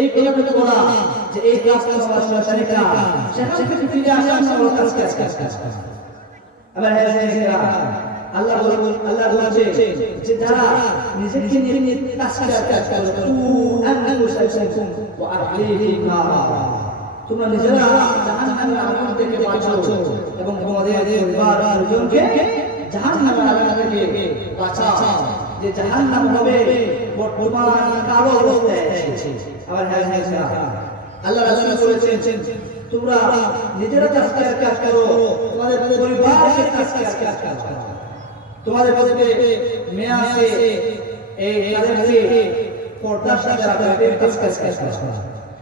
এই কথাটা বলা যে এই কাজটা আমার শয়তানি কাজ, সেখান থেকে ফিরে আসা আমার কাজ। আবার আল্লাহ বলছে যে যারা নিজেকে নিয়ে তাসবিহ করে আনফুসাকুম ওয়া আহলিহিম নারা, তোমরা নিজেরা জাহান্নামের আগুন থেকে বাঁচো এবং তোমাদের পরিবার পরিজনকে জাহান্নামের আগুন থেকে বাঁচাও। যে জাহান্নাম হবে বর্তমান কালো অবস্থায় এসেছে। আবার আল্লাহ রাসূল বলেছেন তোমরা নিজেরা তাসবিহ করো, তোমাদের পরিবারকে তাসবিহ করো। তোমাদের মধ্যে মেয়ে আছে এই তাদেরকে পর্দার সাথে রাখতে তাসবিহ করো।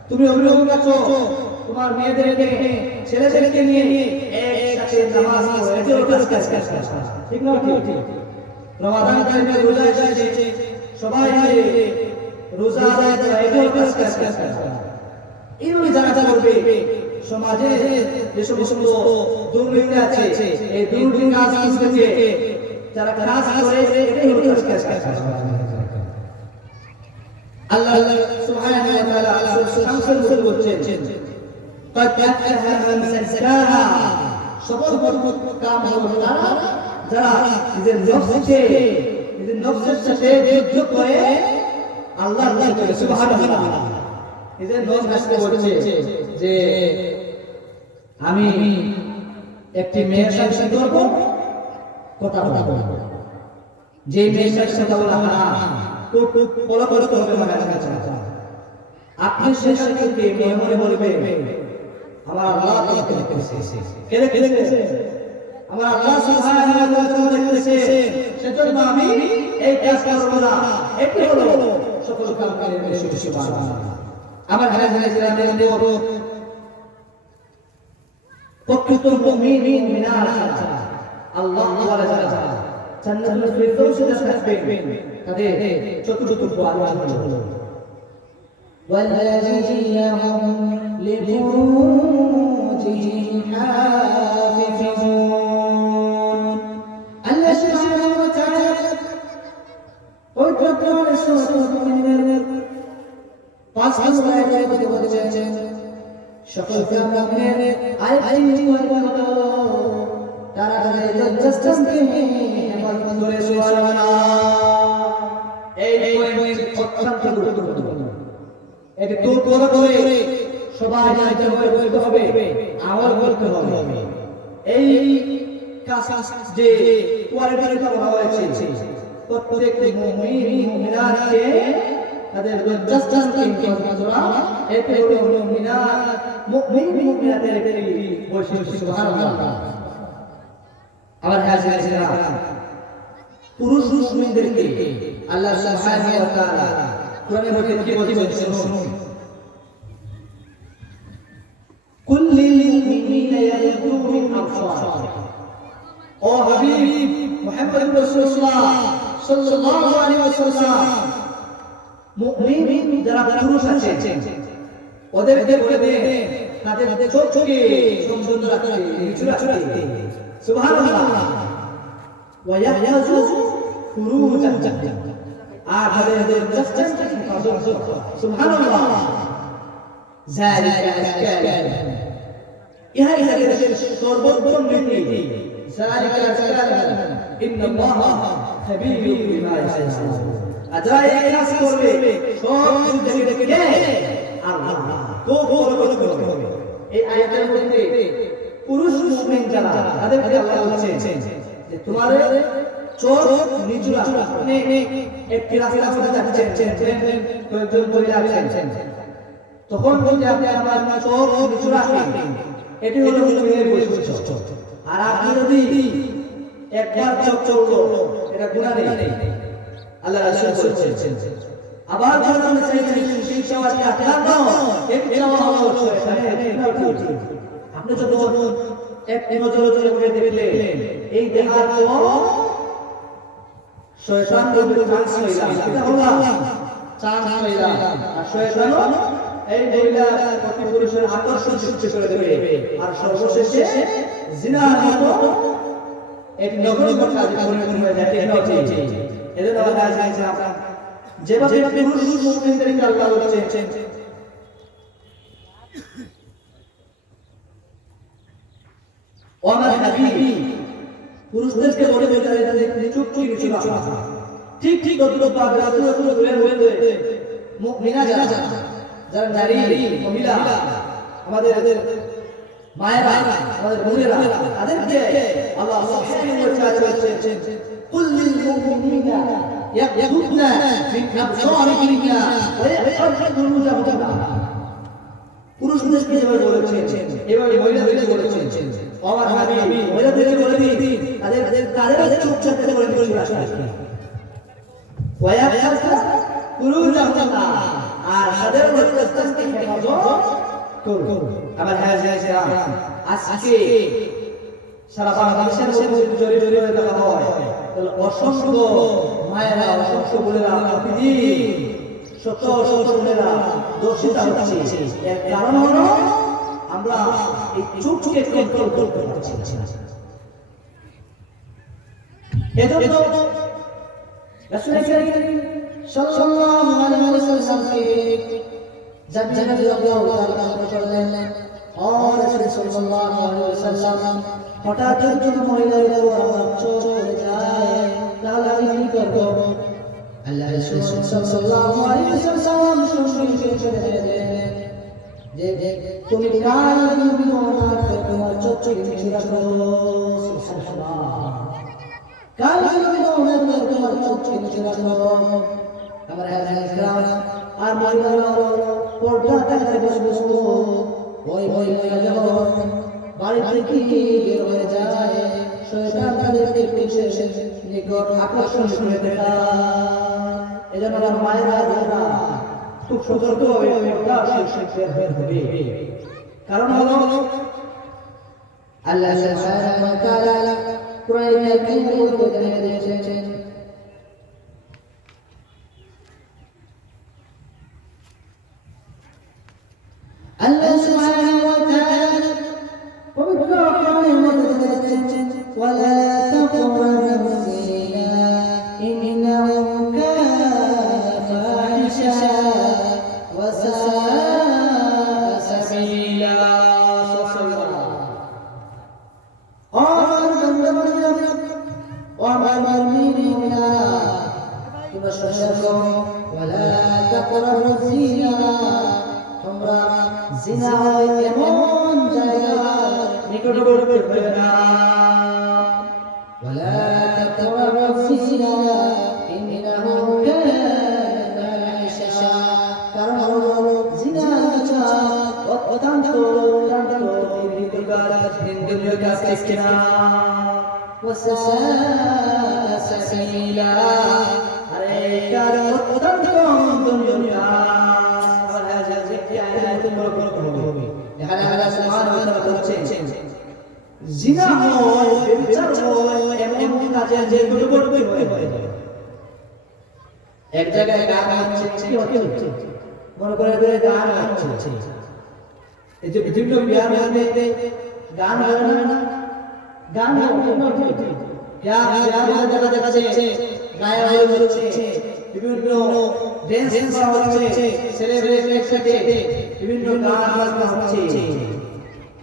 তুমি অভিভাবক আছো, তোমার মেয়েদেরকে ছেলেদেরকে নিয়ে একসাথে নামাজ পড়ো, এটিও তাসবিহ করো। ঠিক না? ঠিক। রমাদান টাইমে রোজা এসেছে, সবাই মিলে রোজা আদায় করা, এটিও তাসবিহ করো। এইভাবে যারা করবে সমাজে যে সমস্ত দুর্নীতি আছে এই দুর্নীতি কাজ থেকে যারা কাজ করে এটাই হলো তাসবিহ করা। আল্লাহ সুবহানাহু ওয়া তাআলা সূরা শামসের মধ্যে বলছেন قد أفلح من زكاها সফল কাম হলো তারা যারা নিজের নফসের সাথে যুদ্ধ করে আল্লাহর রাস্তায় চলে। সুবহানাল্লাহ। নিজের নফস বলছে যে আমি একটি মেয়ের সাথে করব, কথা বলবো, যে মেয়ের সাথে কথা বলা হারাম, খুব ফলো করতে হবে আমার কাছে। আপনি শেষ থেকে মনে বলবে আমার আল্লাহ তোমাকে দেখতেছে, কে দেখতেছে? আমার আল্লাহ সুবহানাহু ওয়া তাআলা দেখতেছে। সেজন্য আমি এই কাজ করব না। একটু হলো সকল কাম করে বেশি বেশি সুবহানাল্লাহ। আমার হানাফিদের মতো প্রকৃত মুমিন মিনার আল্লাহ ওয়ালা যারা জান্নাতুল ফিরদাউসে থাকবেন তাদের চতুর্থ ওয়াজিব হলো والذين هم لفروجهم حافظون الله سبحانه وتعالى ويقول سورة المؤمنين পাঁচ আয়াতের মধ্যে বলেছেন সকল মুমিনের আয়াতটি পরিপূর্ণ তারা তাদের লজ্জাস্থানকে হেফাজত করে। সুবহানাল্লাহ। এই পয়েন্ট অত্যন্ত গুরুত্বপূর্ণ। এটা তো করে সবাই জানতে হবে, আমল করতে হবে। এই কাজ যে কোয়ালিটি বলা হয়েছে প্রত্যেক মুমিন মুমিনাতকে তাদের লজ্জাস্থানকে হেফাজত করা, এতে হলো মুমিন মুমিনাতের একটি বৈশিষ্ট্য। সুবহানাল্লাহ। আমার হাজিরা পুরুষ মুমিনদেরকে আল্লাহ সুবহানাহু ওয়া তাআলা কোরআনের মধ্যে কি বলছেন শুনুন। কুল্লিল মুমিনিনা ইয়াগুদ্দু মিন আবসারিহিম। ও হাবিব মুহাম্মদ রাসূলুল্লাহ সাল্লাল্লাহু আলাইহি ওয়াসাল্লাম, মুমিন যারা পুরুষ আছেন ওদেরকে বলে দেন তাদের চোখকে সংযত রাখতে, নিচু রাখতে। সুবহানাল্লাহ। ওয়া ইয়াহফাযু ফুরুজাহুম, আর তাদের লজ্জাস্থানকে হেফাজত করে। সুবহানাল্লাহ। যালিকা আজকাল, ইহাই তাদের সর্বোত্তম নীতি। যালিকা আজকাল ইন্নাল্লাহ খাবীরুম বিমা ইয়াফআলুন। আজরা এই কাজ করবে সব কিছু দেখে কে? আল্লাহ। খুব বড় করতে হবে। এই আয়াতের মধ্যে পুরুষ মুমিন যারা তাদেরকে আল্লাহ বলছেন যে তোমাদের চোখ নিচু রাখো। আপনি একটি রাস্তার মধ্যে যাচ্ছেন, কয়েকজন মহিলা আছেন, তখন যদি আপনি আপনার চোখ নিচু রাখেন, এটি হলো মুমিনের বৈশিষ্ট্য। আর আপনি যদি একবার চোখ চললো, এটা গুনাহ নেই, আল্লাহ রাসূল বলেছেন। আবার যখন আমরা চাইছি সেই সওয়াজকে আটকান দাও, একটি নামাজ হলো এখানে আপনি যখন এক নজরে করে দেখলেন এই দেখার পর শয়তান বলবে চান্স হইলা, এটা হলো চান্স হইলা। আর শয়তান এই মহিলা প্রতি পুরুষের আকর্ষণ সৃষ্টি করে দেবে, আর সর্বশেষে জিনার মতো একটি নগ্ন কাজে পরিণত হয়ে যায়। টেকনোলজি এদের আল্লাহ জানেন যেভাবে পুরুষ মুমিনদেরকে আল্লাহ বলেছেন ও আমার হাবিব, পুরুষদেরকে বলে চুপটি নিচু রাখা, ঠিক ঠিক অতটুকু রাসূল ধরে মুমিনা যারা নারী মহিলা আমাদের মায়েরা আমাদের বোনেরা তাদেরকে আল্লাহ সুবহানাহু ওয়া তাআলা বলেছেন কুল্লিল মুমিনিনা ইয়াগুদ্দুনা মিন আবসারিহিন্না ওয়া ইয়াহফাযু ফুরুজাহুম। পুরুষদেরকে যেভাবে বলেছেন এভাবে মহিলাদেরকে বলেছেন। আমার হাবিব মহিলাদেরকে বলে দিন তাদের চোখ চাপতে বলে দিন ওয়া ইয়াহফাযু ফুরুজাহুম, আর তাদের লজ্জাস্থানকে হেফাজত করুন। আমার হাজিরা আজকে সারা বাংলাদেশের মধ্যে জড়িয়ে জড়িয়ে দেখা হয়, অসংখ্য মায়েরা অসংখ্য বোনেরা প্রতিদিন শত শত বোনেরা দর্শিতা হচ্ছে। এর কারণ হলো আমরা এই চোখকে কন্ট্রোল করতে পারছি না। এজন্য রাসূল কারীম সাল্লাল্লাহু আলাইহি ওয়াসাল্লামকে জান্নাতে রাদিয়াল্লাহু তাআলা করলেন। আর রাসূল সাল্লাল্লাহু আলাইহি ওয়াসাল্লাম হঠাৎ যদি মহিলার উপর আমার চোখ পড়ে যায় তাহলে আমি কি করব? আল্লাহ রাসূল সাল্লাল্লাহু আলাইহি ওয়াসাল্লাম সঙ্গে যে তুমি কাল বিমনা তোমার চোখ মুছে রাখো। সুবহানাল্লাহ, কাল বিমনা তোমার চোখ মুছে রাখো। আমার হাজরাত আর মহিলারা পর্দা থাকতে বসবো ওই মহিলা যখন বাড়ি থেকে বের হয়ে যায় শয়তান তাদেরকে পিছে নিকট আকর্ষণ করে দেয়। এজন্য আমার মায়েরা দাদা খুব সতর্ক হয়ে পর্দা শিখতে হবে। কারণ হলো আল্লাহ সুবহানাহু ওয়া তাআলা কোরআনে কারীমের মধ্যে জানিয়ে দিয়েছেন আল্লাহ সুবহানাহু ওয়া তাআলা পবিত্র কোরআনের মধ্যে জানিয়েছেন ওয়ালা তাকরাবু যিনা ইন্নাহু কানা ফাহিশা ওয়া সাআ সাবিলা। আমার মুমিনা তোমরা সতর্ক ওয়ালা তাকরাবু যিনা, তোমরা জিনা এমন জায়গায় নিকটবর্তী হয়ে না। ওয়ালা তাকরাবু যিনা ইন্নাহু কানা ফাহিশা, কারণ হলো জিনা অত্যন্ত নিন্দনীয় কাজ কিনা। ওয়া সাআ সাবিলা, আরে কারণ অত্যন্ত নিন্দনীয় জিনা হয়, ব্যভিচার হয়, এমন কাজে যে নিকটবর্তী হয়ে যায়। এক জায়গায় গান হচ্ছে, কি হচ্ছে? মনে করে গান হচ্ছে, এই যে বিভিন্ন বিয়ার মধ্যে গান হয় না, গান দেখা যাচ্ছে গায়ে হচ্ছে, বিভিন্ন ড্যান্স করা হচ্ছে, সেলিব্রেশন একসাথে বিভিন্ন গান বাজনা হচ্ছে।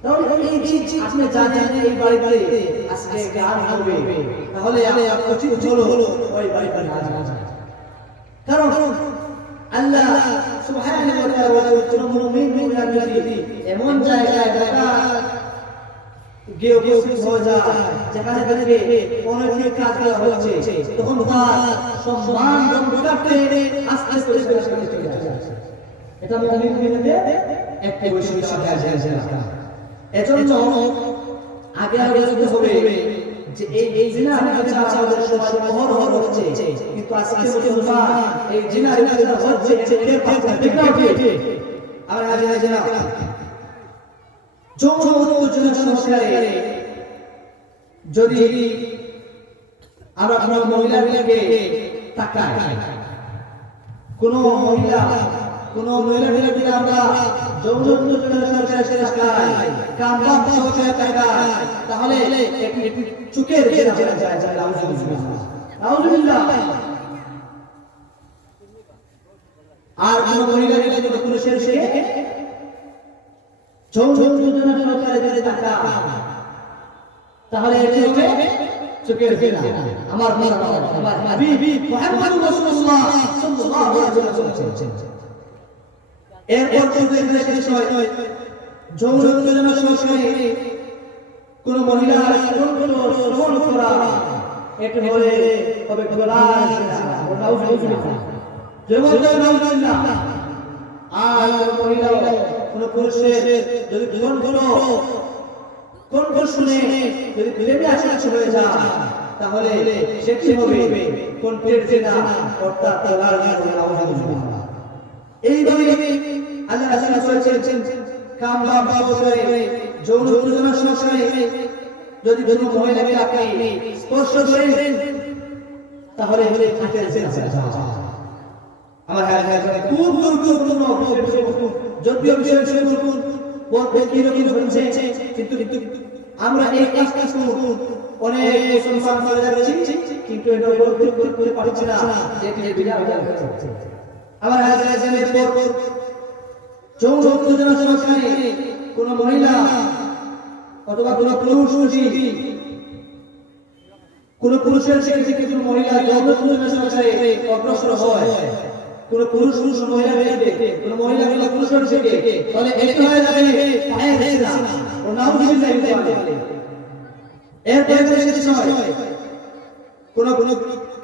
তাহলে এই যে আপনি জানেন এই বাড়িতে আজকে গান হবে, তাহলে আপনি উচিত হলো ওই বাড়িতে না যাওয়া। কারণ আল্লাহ সুবহানাহু ওয়া তাআলা মুমিনরা যদি এমন জায়গায় গিয়ে উপস্থিত হয়ে যায় যেখানে অনৈতিক কাজ করা হচ্ছে, তখন তার সম্মান রক্ষার্থে আস্তে আস্তে সেখানে চলে আসে। এটা মুমিনদের একটা বৈশিষ্ট্য। এজন্য আগে বুঝতে হবে যে এই জিনা আমাদের সমাজে অহরহ হচ্ছে, কিন্তু আজকে মুসলমান এই জিনার বিরুদ্ধে হচ্ছে টের পাচ্ছে না। ঠিক না? ঠিক। আমরা জিনা যৌন উত্তেজনা সংস্কারে যদি আমরা কোনো মহিলার দিকে তাকাই, কোনো মহিলার দিকে আমরা যৌন উত্তেজনা সংস্কারে তাকাই, কামবাগ সংস্কারে তাকাই, তাহলে একটি চোখের জিনা যায়। আউযুবিল্লাহ। আর কোনো মহিলার দিকে পুরুষের দিকে যৌন উত্তেজনা সংস্কারে তাকাই, তাহলে এটি হবে চোখের জিনা। আমার হাবিব মুহাম্মদুর রাসূলুল্লাহ সাল্লাল্লাহু আলাইহি ওয়াসাল্লাম এরপর যৌন উত্তেজনা সংস্কারে কোন মহিলার শ্রবণ করা, এটি হলে হবে গোলার জিনা। আর মহিলা কোন পুরুষের যদি কোন শুনে যদি প্রেমে আসক্ত হয়ে যায়, তাহলে সেটি হবে কণ্ঠের জিনা, অর্থাৎ গোলার জিনা। এইভাবে আল্লাহ রাসূল বলেছেন কামবাগ সংস্কারে যৌন উত্তেজনা সংস্কারে যদি কোনো মহিলাকে আপনি স্পর্শ করেন, তাহলে কণ্ঠের জিনা। আমার খুব গুরুত্বপূর্ণ যদিও বিষয় বলতে কিরকম হচ্ছে, কিন্তু আমরা এই কাজটা অনেক মুসলমান করে যাচ্ছি, কিন্তু এটা করতে পারছি না। আমার যৌন উত্তেজনা সংস্কারে কোন মহিলা অথবা কোন পুরুষ যদি কোন পুরুষের থেকে কিছু মহিলা যৌনচারে অগ্রসর হয়, কোন পুরুষ মহিলা বিরুদ্ধে কোন মহিলা পুরুষের থেকে, তাহলে এটা হয়ে যাবে পায়ের জিনা ও নাউযুবিল্লাহ তাআলা। এরপরে কিছু হয় কোন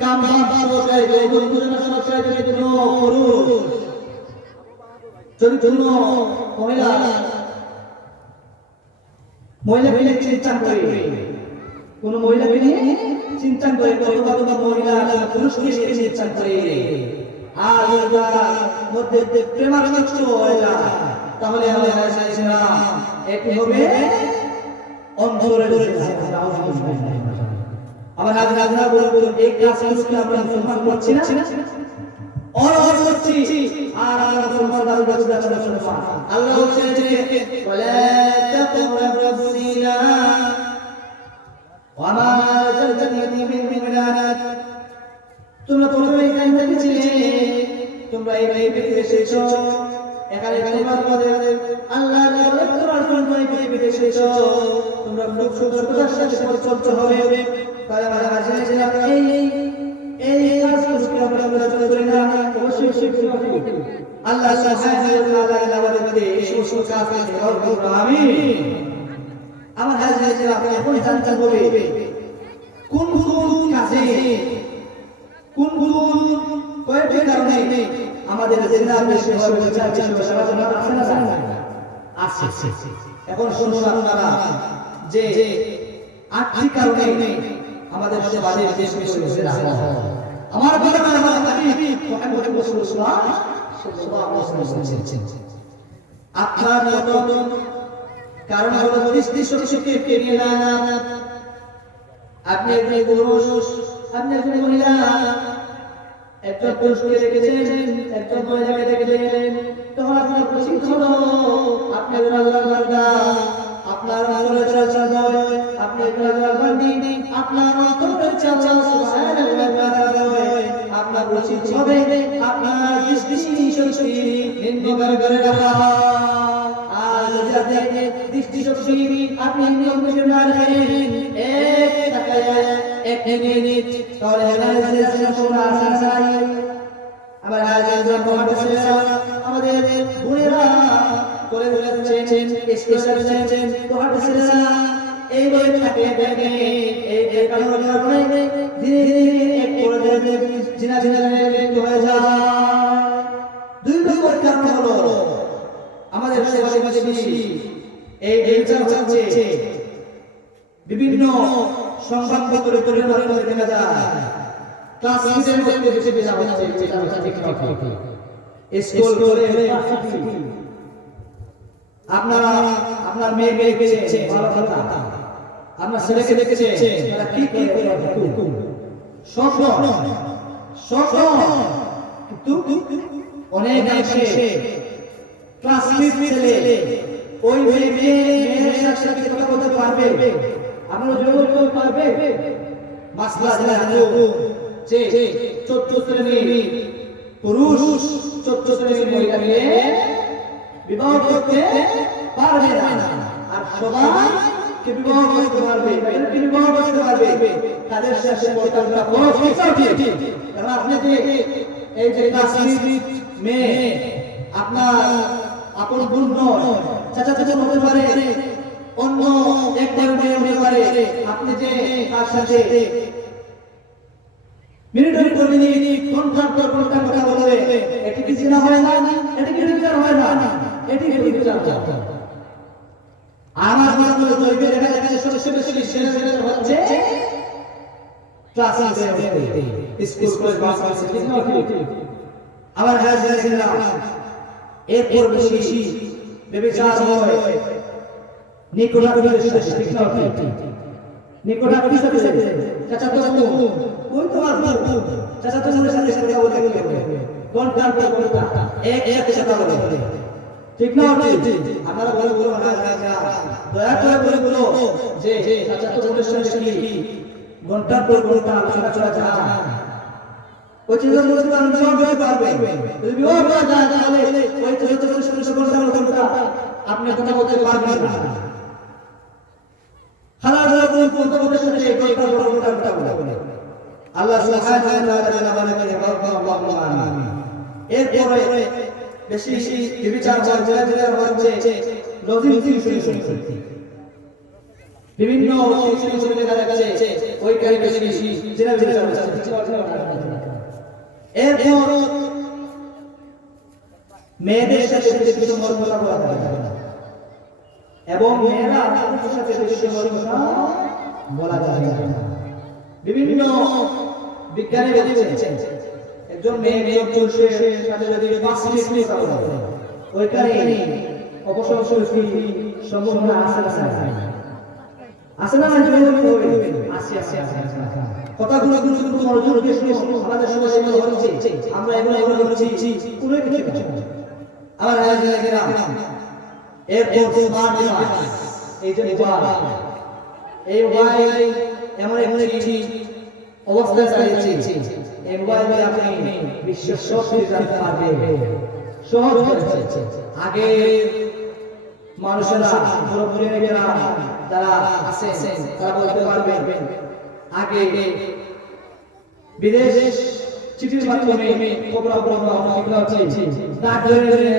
কাম সহকারে যৌন সহকারে যদি কোন পুরুষ যদি কোন মহিলা নিয়ে চিন্তা করে, কোন মহিলাকে নিয়ে চিন্তা করে, অথবা মহিলা পুরুষকে নিয়ে চিন্তা করে, আর মধ্যে প্রেমাসক্ত হয়ে যায়, তাহলে এটি হবে অন্তরের জিনা। আমার রাজা বলবো এই কাজগুলোকে আমরা মুসলমান করছি না, অরহর করছি, আর আমরা মুসলমান আল্লাহ বলছেন যে ওয়ালা তাকরাবুস জিনা ওয়া মা যালজাতি মিন মিনাত। তোমরা প্রথমে এখানে থেকেছিলে, তোমরা এই পৃথিবীতে এসেছো, এখানে তোমাদের আল্লাহর করার জন্য এই পৃথিবীতে এসেছো, তোমরা খুব সুন্দরতার সাথে পরিচর্য হবে। তাই আমরা এই কাজগুলোকে আমরা করি না, অবশ্যই শিখতে হবে। আল্লাহ সুবহানাহু ওয়া তাআলা আমাদেরকে এই সমস্ত কাজ করতে আমিন। আমার হাজিরা আপনি এখন জানতে হবে কোন কাজে কোন কয়টি কারণে আমাদের জিনা বেশি হবে, বিচার বেশি হবে, সেটা জানা আছে না? আছে। এখন শুনুন আপনারা যে 8টি কারণে আমাদের সমাজে বেশি জিনা হয়। আমার কথা আমার হাবিব মুহাম্মদ রাসূলুল্লাহ সাল্লাল্লাহু আলাইহি ওয়াসাল্লাম বলেছেন, আপনার মত কারণ হলো দৃষ্টিশক্তিকে ফিরিয়ে না। আপনি একজন পুরুষ, আপনি একজন মহিলা, একজন পুরুষকে রেখেছেন, একজন মহিলাকে রেখেছেন, তখন আপনার উচিত হলো আপনি একজন আল্লাহর বান্দা, আপনার অন্তরের চর্চা হয়, আপনি একজন আল্লাহর বান্দি, আপনার অন্তরের চর্চা সুবহানাল্লাহ ওয়া তাআলা হয়। আপনার উচিত হবে আপনার দৃষ্টিশক্তি নির্মল করে রাখা। আর যদি আপনি দৃষ্টিশক্তি আপনি নিয়মিত না রাখেন, এক মিনিট, তাহলে আবার আমাদের বোনেরা করে বলেছেন এই বই থাকে এই কারণে ধীরে ধীরে এক পর্যায়ে জিনা হয়ে যায়। 2 নম্বর কারণ হলো আমাদের সমাজে বেশি এই বিচার হচ্ছে বিভিন্ন সংবাদপত্র তৈরি করে দেখা যায়, ক্লাসরুমের মধ্যে বেশি বিচার হচ্ছে, ঠিক স্কুল করে আপনার মেয়েকে দেখেছে ভালো কথা, আপনার ছেলেকে দেখেছে তারা কি করে কিন্তু অনেক অংশে ক্লাসমেট ছেলে ওই মেয়ের সাথে কথা বলতে পারবে, আপনারা যোগাযোগ করতে পারবে। মাসলা জানো যে 14 শ্রেণীর পুরুষ 14 শ্রেণীর মহিলাকে বিবাহ করতে পারবে না, আর সবাইকে বিবাহ করতে পারবে, তাদের সাথে পর্দাটা খরচ ঠিক। কারণ আপনি যে এই যে ক্লাসমেট মেয়ে আপনার আপন বোন নয়, চাচা হতে পারে, অন্য একবার মেয়ে হতে পারে, আপনি যে তার সাথে মিনিটের পর মিনিট ঘন্টার পর ঘন্টা কথা বলবে, এটি কি জিনা হয় না? এটি কি বিচার হয় না? এটি কি বিচার? আমার মনে জৈবে দেখা যায় ছেলে হচ্ছে ক্লাসে স্কুল কলেজ বাস আমার হাজিরা এরপর বেশি ব্যভিচার হয়, নিকটাত্মীয় সাথে, ঠিক না? নিকটাত্মীয় সাথে চাচা তো ওই তোমার চাচা তো সাথে কথা বলতে গেলে ঘন্টার পর ঘন্টা একসাথে কথা বলে, ঠিক না? আপনারা বলো দয়া করে বলো যে চাচা তো সাথে কি ঘন্টার পর ঘন্টা আলোচনা চলা যায়? ওই চিন্তা করতে পারবে, যদি বিবাহ করা যায় তাহলে ওই ঘন্টা আপনি কথা বলতে পারবেন না। আল্লাহ সুবহানাহু ওয়া তাআলা যেন আমাদেরকে হেফাজত করেন, আল্লাহুম্মা আমিন। এরপরে বেশি বিবেচনা হচ্ছে লজিক শুরু বিভিন্ন শুরু দেখা যাচ্ছে ওই কারি বেশি জেনা বিচার হচ্ছে। এরপর মেয়েদের সাথে কিছু কথা বলা যাবে না এবং মেয়েরা পুরুষের সাথে কিছু কথা বলা যাবে না। বিভিন্ন বিজ্ঞানী বলছেন একজন মেয়ে পুরুষের সাথে যদি 5 মিনিট কথা বলে ওইখানে অবসর সৃষ্টি সম্ভাবনা আছে না কথাগুলো মনোযোগ দিয়ে শুনে আমাদের সময় হচ্ছে আমরা এগুলো করছি কোনো কিছু আবার এরপর স্মার্ট ডিভাইস, এই যে মোবাইল এমন একটি অবস্থায় দাঁড়িয়েছে, এই মোবাইলে আপনি বিশ্বের সব কিছু জানতে পারবেন, সহজ হয়েছে। আগে মানুষেরা পুরোপুরিরা যারা আছেন তারা বলতে পারবেন আগে বিদেশ চিঠির মাধ্যমে খবর হচ্ছে, ডাক ধরে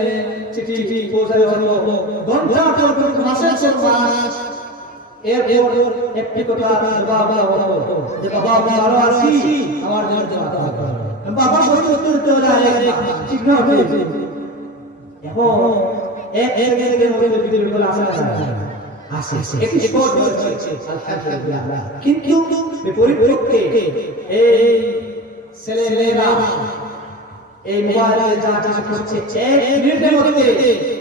চিঠি পৌঁছায় হলো ঘন্টা পর মাসের পর মাস। এরপর একটি কথা বাবা হলো যে বাবা ভালো আছি আমার জন্য বাবা বলতে উত্তর দেয় ঠিক না। এখন এক সেকেন্ডের মধ্যে ভিডিও কল আসে একটি স্পট হচ্ছে আলহামদুলিল্লাহ। কিন্তু পরিপক্ষে এই ছেলেমেয়েরা এই মোবাইলে যা কিছু করছে 1 মিনিটের মধ্যে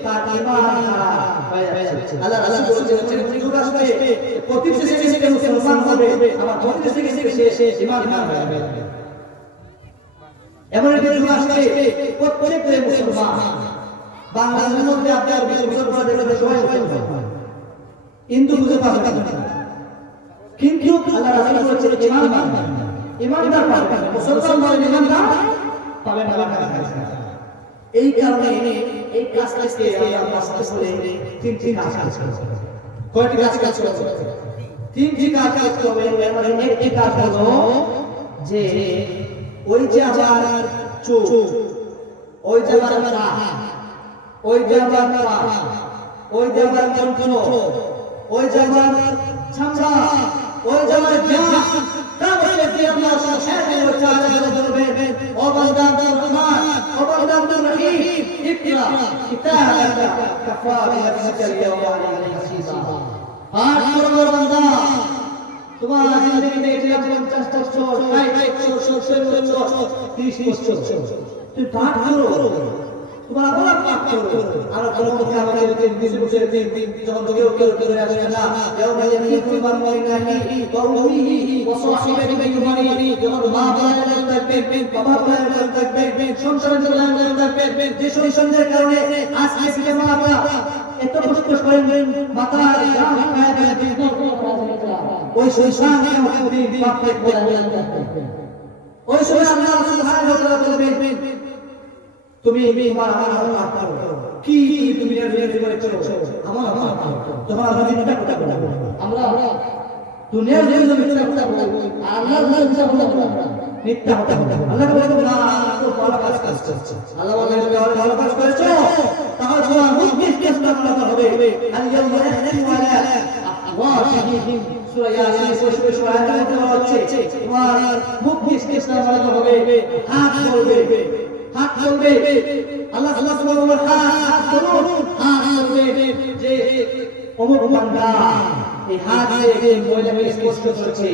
তার ঈমান খারাপ হয়ে যাচ্ছে। আল্লাহ রাসূল বলেছেন যুগ আসবে প্রতি সেকেন্ডে মুসলমান হবে, আবার প্রতি সেকেন্ডে সে ঈমান হয়ে যাবে। এমন একটি যুগ আসবে প্রত্যেকটা মুসলমান বাংলাদেশের মধ্যে আপনার 20 বছর পরে দেখবেন সবাই মুসলমান, হিন্দু বুঝে পাবেন না। কিন্তু আল্লাহ রাসূল বলেছেন ঈমানদার পাবেন, মুসলমান ঈমানদার পাবেন না। এই কারণে এই কাজটাকে আমরা আস্তে করে তিনটি কাজ করব। কয়টি কাজ করব? তিনটি কাজ করব। এর একটি কাজ হলো যে ওই যে আমার চোখ, ওই যে আমার কান, ওই যে আমার পা, ওই যে আমার কণ্ঠ, ওই যে আমার চামড়া, ওই যে আমার জ্ঞান, তাহলে কি আল্লাহ সুবহানাহু ওয়া তাআলা বলবেন ও বান্দা রহমান, ও বান্দা রহিম, ইকরা কিতাবাকা কাফা বিনাফসিকা আল-ইয়াওমা আলাইকা হাসিবা। আর করো বান্দা, তোমার জিন্দেগিতে এটা 50 বছর, 60 বছর, 30 বছর তুমি পাঠ করো, তোমার আবার পাঠ করো। আর কোনো কথা আমাদের 20 বছর যখন কেউ করে আসবে না, কেউ বলে কি পরিবার মানে নাকি কওমিহি ওয়াসাহিবিহি বিমানি, যখন মা বাবা থাকবে, বাবা বাবা থাকবে, সংসার থাকবে, যে সংসারের কারণে আজকে পিতা মাতা এত কষ্ট করেন, মাতার গাম খায় ফেলে ওই সংসারকে আমাদের বাপকে বলে ওই সময় আল্লাহ সুবহানাহু ওয়া তাআলা বলবেন তুমি তোমার আমার কি তুমি জীবনে করছো আমার তোমার আল্লাহ মিথ্যা কথা বলে, আমরা দুনিয়ার জন্য মিথ্যা কথা বলি আর আল্লাহর জন্য মিথ্যা কথা বলি। আল্লাহ বলে না তো ভালো কাজ করছো, আল্লাহ বলে ভালো কাজ করেছো তাহলে তোমার মুখ দিয়ে চেষ্টা করা হবে। আল ইয়াউমা ইয়াহদিমু আলা আফওয়াহিহিম, সূরা ইয়াসিন সূরা আয়াতে হচ্ছে তোমার মুখ দিয়ে চেষ্টা করা হবে, হাত বলবে, হাত বলবে আল্লাহ সুবহানাহু ওয়া তাআলা হাত বলুন, হাত বলবে যে অমুক বান্দা এই হাত দিয়ে মহিলাকে স্পর্শ করেছে,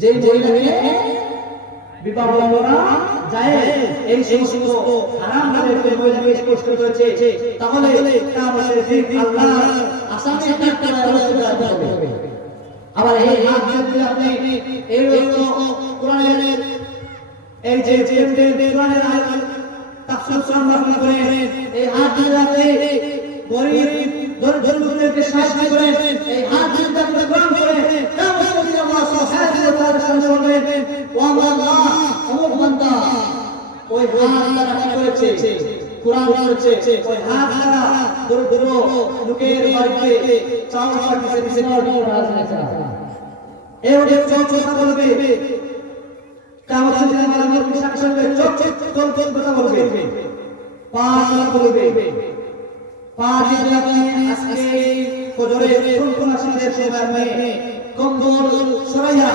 যে মহিলাকে বিবাহ করা যায় এই সমস্ত হারাম ভাবে মহিলাকে স্পর্শ করেছে, তাহলে কিয়ামতের দিন আল্লাহ আসামি করা হবে। আবার এই হাত দিয়ে আপনি এই কোরআনের এই যে কোরআনের আয়াত তাফসীর সম্পর্কে করে এই হাত দিয়ে আপনি গরীব দরিদ্র লোকদেরকে সাহায্য করেন, এই হাত দিয়ে আপনি কোরআন করে কিয়ামতের দিন আল্লাহ সুবহানাহু ওয়া তাআলা সামনে বলবেন ও আল্লাহ অমুক বান্দা ওই হাত দ্বারা কি করেছে, কোরআন করেছে, ওই হাত দ্বারা দরিদ্র লোকের বাড়িতে চাউল পাঠিয়েছে, এই কথা বলবে কিয়ামত দিন আমার মুখের সামনে চোখ কোন কথা বলবে, পা বলবে, পা দিয়ে আপনি আজকে ফজরে কোন আসিদের সময় কম্বল সরাইয়া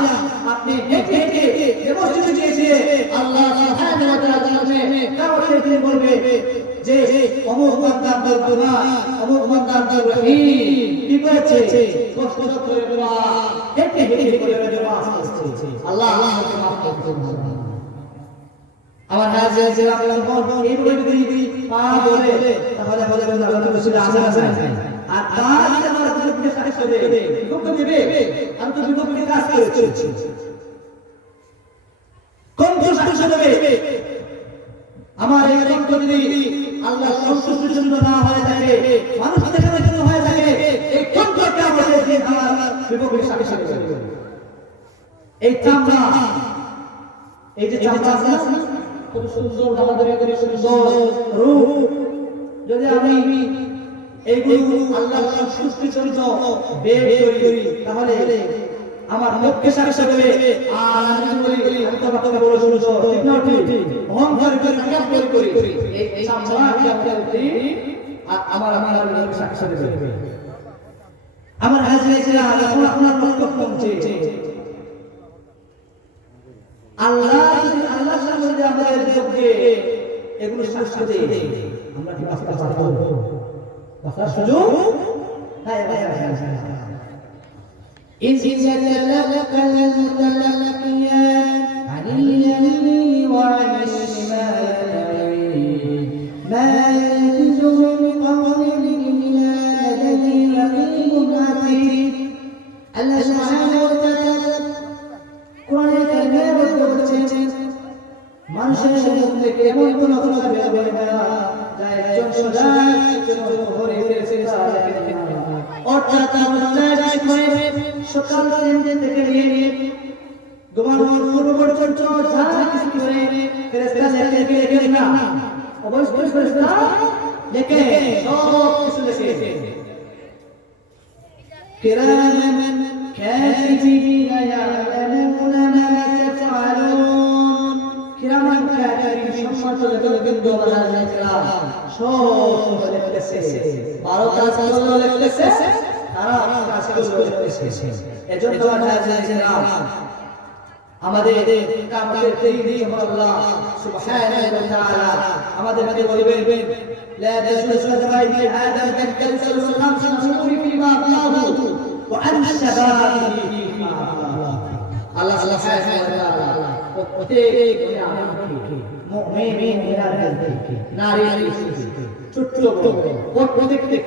আপনি হেঁটে হেঁটে মসজিদে গিয়ে আল্লাহ সুবহানাহু ওয়া তাআলার সামনে কিয়ামতের দিন বলবে যে অমুক বান্দা আব্দুল রহমান, অমুক বান্দা আব্দুল রহিম কি করেছে, কষ্ট করে দোয়া হেঁটে হেঁটে করে দোয়া আসছে, আল্লাহ আমাকে মাফ করুন। আমার হাজির যে আপনার এই বলি পা বলে তাহলে আল্লাহ রাসূল আসে আর তার আমার বিপক্ষে সাক্ষ্য দেবে, বিপক্ষে দেবে আমি তো বিপক্ষে কাজ করেছি, কোন সাক্ষ্য দেবে? আমার এই কণ্ঠ যদি আল্লাহ সন্তুষ্টির জন্য না হয়ে থাকে, মানুষ দেখানোর জন্য হয়ে থাকে, এই কণ্ঠকে আমাদের দিন আমার বিপক্ষে সাক্ষ্য দেবে। এই চামড়া, এই যে চামড়া আছে না, খুব সুন্দর আমাদের করে সুন্দর রূপ, যদি আমি এইগুলো আল্লাহর সন্তুষ্টির জন্য বের করি তাহলে আমার পক্ষে সাক্ষ্য দেবে। আর আমি বলি আমি তো কথা বলে শুনছো, ঠিক না? ঠিক অহংকার করে নাকাব করি এই চামড়া কি আপনার আমার সাক্ষ্য দেবে। আমার হাজিরা এখন আপনার বক্তব্য পৌঁছে আল্লাহ যদি আল্লাহর সামনে আমাদের বিপক্ষে এগুলো সাক্ষ্য দেয়, আমরা কি বাঁচতে পারবো? বাঁচার সুযোগ নাই। إذ يتلقى المتلقيان عن اليمين وعن الشمال ما يلفظ من قول إلا لديه رقيب عتيد। আল্লাহ সুবহানাহু ওয়া তাআলা কোরআনে কারিমের মধ্যে বলেছেন মানুষের মুখ থেকে এমন কোন কথা বের হবে না যা একজন সজাগ হয়ে ফিরেছে অর্থাৎ সকাল থেকে নিয়ে ঘুমানোর পূর্ব পর্যন্ত যা কিছু করে ফেরেশতা লেখে না, অবশ্যই ফেরেশতা লেখে, সব কিছু লেখে। কিরামান কাতিবিনা ইয়ালামুনা মা তাফআলুন, কিরামান কাতিবিন সম্মানিত লেখকবৃন্দ আল্লাহ সব লিখতেছে, 12 কাজগুলো লিখতেছে, তারা কাজগুলো লিখতেছে। এজন্য আমাদের কিয়ামতের দিন আল্লাহ সুবহানাহু ওয়া তাআলা আমাদেরকে বলবেন লা তাসুসু বাইনা আদম কালসুল খামস নসুরি ফিমা আল্লাহু ওয়া আন শাবাবিহি ফিমা আল্লাহ সুবহানাহু ওয়া তাআলা প্রত্যেক মুমিন নারী ছোট প্রত্যেক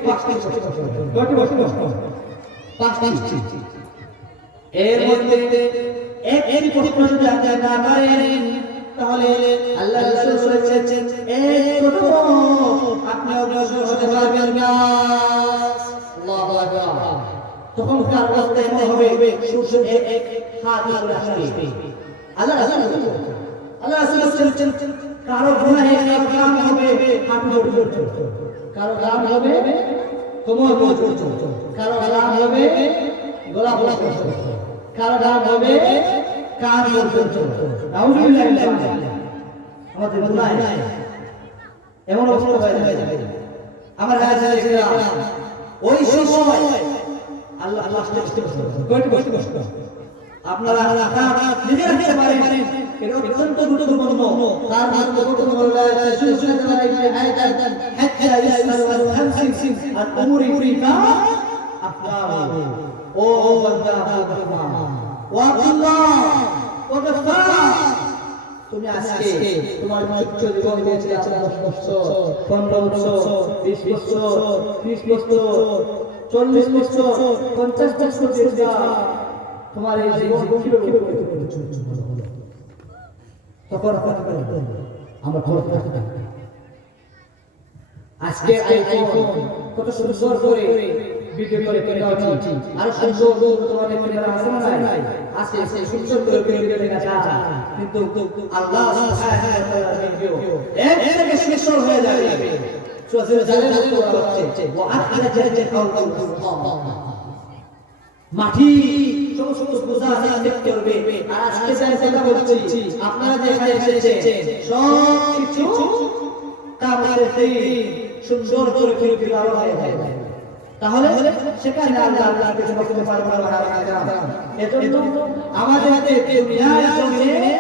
পাঁচটি এর মধ্যে একটি প্রশ্ন যদি আপনি না পারেন তাহলে আল্লাহ রাসূল বলেছেন এই প্রশ্ন আপনি অগ্রসর হতে পারবেন না। আল্লাহু আকবার। তখন কার অবস্থা এমন হবে সূর্য এক হাত উপরে আসবে। আল্লাহ রাসূল বলেছেন কারো গুনাহে কারো কাম হবে হাঁটু পর্যন্ত, কারো কাম হবে কোমর পর্যন্ত, কারো কাম হবে গলা পর্যন্ত, কারো কাম হবে কান পর্যন্ত। নাউযুবিল্লাহ। আমাদের গুনাহ এমন অবস্থা হয়ে যাবে। আমার হাজিরা ওই সময় আল্লাহ বসতে আপনারা নিজেরা দিতে পারেন, এটা অত্যন্ত গুরুত্বপূর্ণ। তার মধ্যে গুরুত্বপূর্ণ হলো সুন্নাত আলাইহি আয়াতান হাত্তা ইয়াসআলু আন খামসিন আন উমুরিকা আফলাহু। ও বান্দা আব্দুল্লাহ ওয়া আব্দুল্লাহ ওয়া গাফফার, তুমি আজকে তোমার উচ্চ জীবন দিয়েছে 10 বছর, 15 বছর, 20 বছর, 30 বছর, 40 বছর, 50 বছর দিয়েছে। তোমার এই জীবন কিভাবে তখন আমরা খরচ করতে থাকি। আজকে আইফোন কত সুন্দর করে ভিডিও করে দেওয়া উচিত, আর সুন্দর তোমাদের ক্যামেরা আছে না নাই, আছে সুন্দর করে ভিডিও দেখা যায়, কিন্তু আল্লাহ সুবহানাহু ওয়া তাআলার ভিডিও এক থেকে শেষ হয়ে যাবে। সূরা জালের মধ্যে বলা হচ্ছে ওয়া আখরাজাত আল-আরদ। মাটি সমস্ত বোঝা নিক্ষেপ করবে। আর আজকে যে কথা বলছি, আপনারা যে এখানে এসেছেন সব কিছু কামড়ে সুন্দর করে ফিরে আলো হয়ে যায়। তাহলে সেখানে আল্লাহর কিছু বলতে পারবো না। এজন্য আমাদের দুনিয়ার জমিনে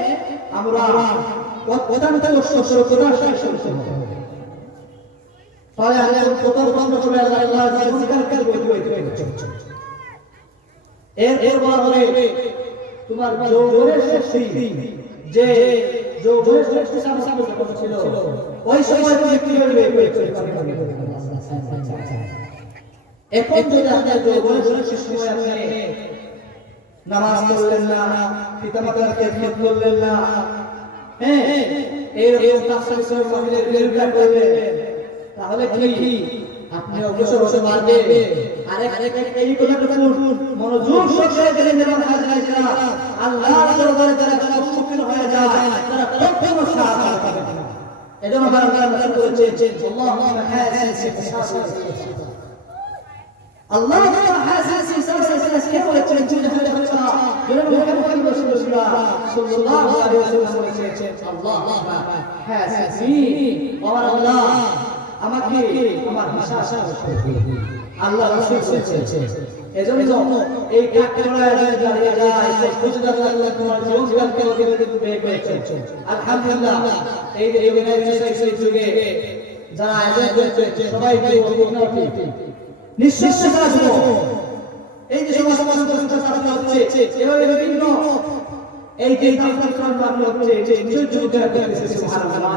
আমরা অত্যন্ত কষ্ট করতে হবে। তাহলে আল্লাহ প্রথম করে আল্লাহ জীবনকাল বইতে এর বলা হবে তোমার যৌবনের শক্তি, যে যৌবনের শক্তি সামনে ছিল ওই সময় তুমি কিভাবে এখন যদি আপনার যৌবনের সময় আপনি নামাজ পড়লেন না, পিতামাতার খেদমত করলেন না, হ্যাঁ এরকম তাফসীর মাহফিলের বিরোধিতা করলেন, তাহলে কি আপনি অবসর হতে পারবেন? আরেক এই কথাটা মনোযোগ সহকারে জেনে নেওয়ার কাজ নাই। যারা আল্লাহর দরবারে যারা সম্মুখীন হয়ে যায় তারা কখনো সাহায্য পাবে না। এজন্য বারবার বলেন করেছেন আল্লাহুম্মা হাসিন আল্লাহ হাসিন কে বলেছেন? মুহাম্মদ রাসূলুল্লাহ সাল্লাল্লাহু আলাইহি ওয়াসাল্লাম বলেছেন আল্লাহুম্মা হাসিন, আমার আল্লাহ আমাকে আমার হিসাব আল্লাহ রাসূল বলেছেন। এজন্য এই কাকড়ায় দাঁড়িয়ে যায় খুঁজে আল্লাহ তোমার জীবনকালকে বের করেছেন। আলহামদুলিল্লাহ এই যে এই যুগে যারা আয়োজন করেছে সবাই নিঃশ্বাসে কাজব এই যে সমস্ত ছাত্র হচ্ছে এভাবে বিভিন্ন এই যে তাফসীর মাহফিল হচ্ছে যে যুগে করতেছে সুবহানাল্লাহ।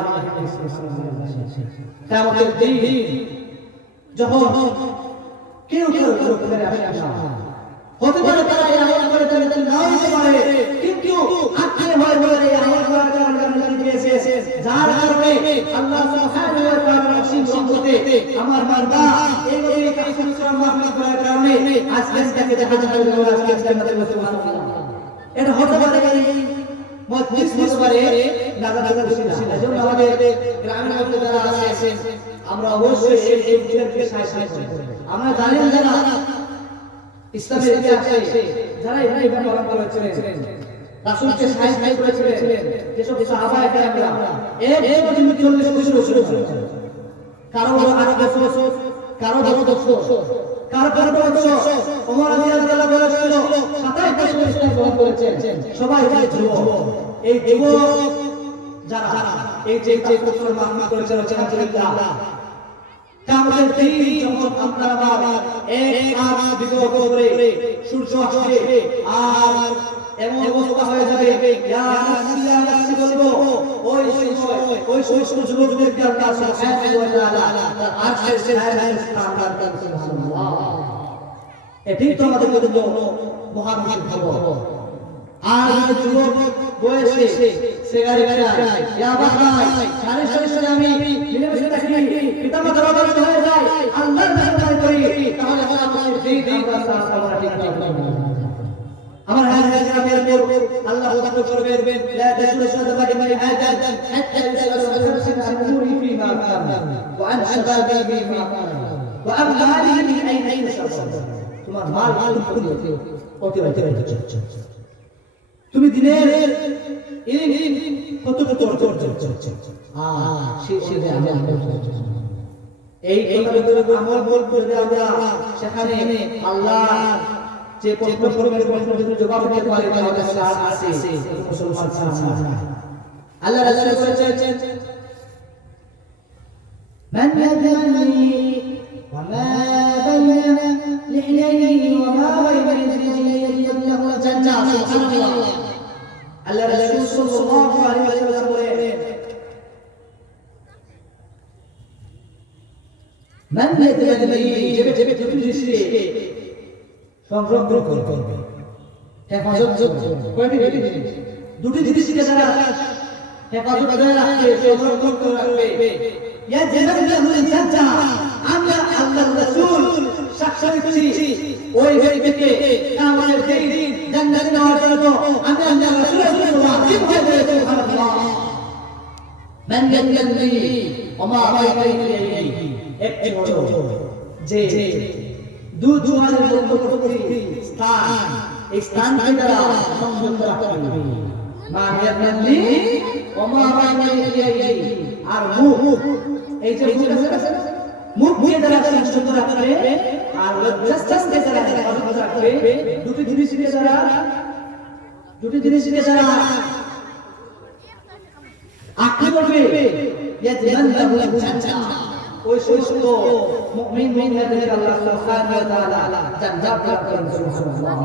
কিয়ামতের দিন যখন কেউ করে আসে না, হতে পারে তারা এই আমল করে তাদের নাও হতে পারে, কিন্তু আত্মীয় ভয় বলে এই আমল করার কারণে দিয়েছে, যার কারণে আল্লাহ সুবহানাহু ওয়া তাআলা অসীম সম্পদে আমার বান্দা এই তাফসীর মাহফিল করার কারণে আজকে তাকে জাহান্নামে যাবে, আজকে জান্নাতে বসে সুবহানাল্লাহ। এটা হতে পারে মজলিস হতে পারে নাজার খুশি না। এজন্য আমাদের গ্রামের মধ্যে যারা আছে আমরা অবশ্যই এই বিষয়কে সাহায্য করব। আমরা জানি যারা ইসলামের ইতিহাসে যারা ইবাদত পালন করেছিলেন, রাসূলকে সাহায্য করেছিলেন, যেসব সাহাবায়ে কেরাম এর পর্যন্ত 40 বছর কারো 8 বছর, কারো 10 বছর, কারো 15 বছর, ওমর রাদিয়াল্লাহু বলেছিল 27 বছর ইসলাম গ্রহণ করেছেন। সবাই যুবক। এই যুবক যারা এই যে বছর মাহফিল করেছেন আলহামদুলিল্লাহ, কিয়ামতের দিন যখন আপনারা আবার এক রাত বিগত করে সূর্য আসবে আর এমন অবস্থা হয়ে যাবে ইয়া নাসি ইয়া নাসি বলবো, ওই সমস্ত যুবকদেরকে আল্লাহ সুবহানাহু ওয়া তাআলা তার আরশের ছায়ায় স্থান দান করেন। সুবহানাল্লাহ। এটাই তো আমাদের জন্য মহান খবর। আর যুবক বয়সে সিগারেট খায়, ইয়াবা খায়, সারি আমি মিলেমিশে থাকি, পিতামাতার অবাধ্য হয়ে যায়, আল্লাহর নাফরমানি করি, তাহলে আমাদের দিন আমরা সারা ঠিক না। আমার হাজিরা মের আল্লাহ ওয়াদা করবেন লা তাসুলু সাদাবাকি মাই আযান হাত্তা ইউসালু আমুরি ফি মা কানা ওয়া আন শাবাবি ফি মা কানা ওয়া আমওয়ালি মিন আইনা ইউসালু। তোমার মাল অতিবাহিত করছো, তুমি দিনের ইলম কত এই আমল করে আমরা সেখানে আল্লাহ যে প্রশ্নের জবাব দিতে পারি আমাদের সাথ আছে মুসলমান সাথ। আল্লাহ রাসূল বলেছেন মান ইয়াদনি ওয়া মা বাইনা লিহয়াইহি ওয়া মা বাইনা রিজলাইহি লাহু জান্নাহ। সুবহানাল্লাহ। আল্লাহ রাসূল সাল্লাল্লাহু আলাইহি ওয়াসাল্লাম বলেন মান ইয়াদনি যে দুটি দৃষ্টি সংরক্ষণ করবে, হেফাজত করবে। কয়টি জিনিস? দুটি জিনিসকে যারা হেফাজত করে রাখবে, সংরক্ষণ করে রাখবে, ইয়া জান্নাতুল জান্নাহ। আমরা আল্লাহর রাসূল সাক্ষ্য দিচ্ছি ওই ব্যক্তিকে কিয়ামতের দিন জান্নাতে নেওয়ার জন্য আমি আল্লাহর রাসূল ওয়াজিব হয়ে গেছে। সুবহানাল্লাহ। মান ইয়াদনি ওয়া মা বাইনা ইয়াদাইহি, একটি হলো যে দু জোয়ারের মধ্যবর্তী স্থান, এই স্থানকে তারা সংযত রাখতে হবে। মা ইয়াতাল্লি ওয়া মা বাইনা ইয়াদাইহি, আর মুখ, এই যে মুখ আছে না, মুখকে তারা সংযত রাখবে আর লজ্জাস্থানকে তারা হেফাজত রাখবে। দুটি জিনিসকে তারা আঁকড়ে ধরবে। ইয়াজমাল্লাহু জান্নাহ, ওই সমস্ত মুমিন মুমিনাতকে আল্লাহ সুবহানাহু ওয়া তাআলা জান্নাত দান করেন। সুবহানাল্লাহ।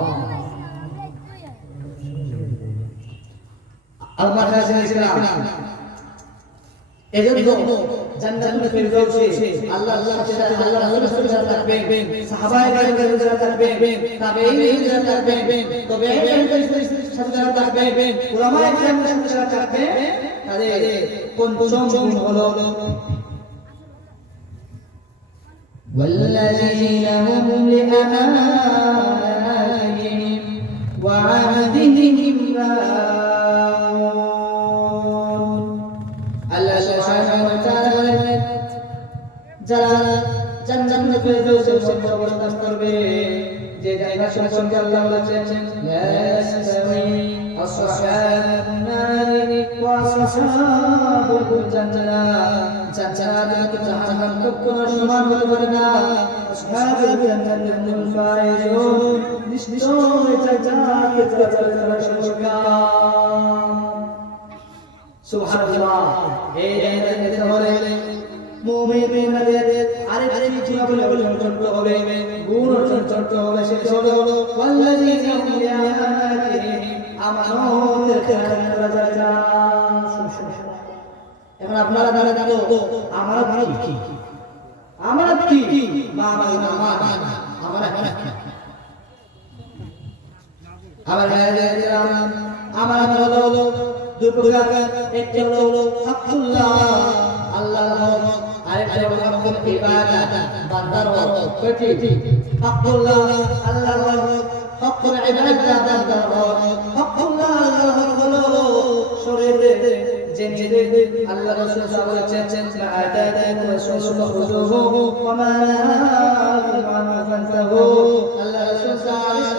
আমার হাজির ইসলাম, এজন্য জান্নাতুল ফিরদাউসে আল্লাহর সাথে আল্লাহর রাসূলের সাথে থাকবেন, সাহাবায়ে কেরামের সাথে থাকবেন, তাবেঈনের সাথে থাকবেন, তাবেঈনের সাথে থাকবেন, উলামায়ে কেরামের সাথে থাকবেন। তাদের পঞ্চম গুণ হলো والذين هم لأماناتهم وعهدهم راعون। আল্লাহ সুবহানাহু ওয়া তাআলা যারা জান্নাতুল ফিরদাউসে অবস্থান করবে, যে জায়গা সম্পর্কে আল্লাহ বলেছেন লা ইয়াসতাওই আসহাবুন নারি ওয়া আসহাবুল জান্নাহ, জান্নাত ও জাহান্নাম কখনো সমান হতে পারে না। আসহাবুল জান্নাতি হুমুল ফাইজুন, নিশ্চয় জান্নাতে যারা সফলকাম। সুবহানাল্লাহ। এই জান্নাতে হলে মুমিনদের আরেকটি গুণ অর্জন হবে, গুণ অর্জন হবে, সেটা হলো ওয়াল্লাযীনা হুম লিআমানাতিহিম, আমানতের খেয়াল করা যায় না। এখন আপনারা জানেন তো আমানত কি? আমানত কি? আমানত কি? আমানত হলো দুই প্রকার। একটি হলো হাক্কুল্লাহ, আল্লাহর হক, আরেকটা হলো হাক্কুল ইবাদাত, বান্দার হক। কয়টি? হাক্কুল্লাহ আল্লাহর হক, হাক্কুল ইবাদাত বান্দার হক। হাক্কুল্লাহ আল্লাহর হক হলো শরীরে যে আল্লাহ রাসূল সাল্লাল্লাহু আলাইহি ওয়াসাল্লাম আতাতাকুম রাসূলুল্লাহ খুযুহু ওয়া মা নাহাকুম আনহু ফান্তাহু। আল্লাহ রাসূল সাল্লাল্লাহু আলাইহি ওয়াসাল্লাম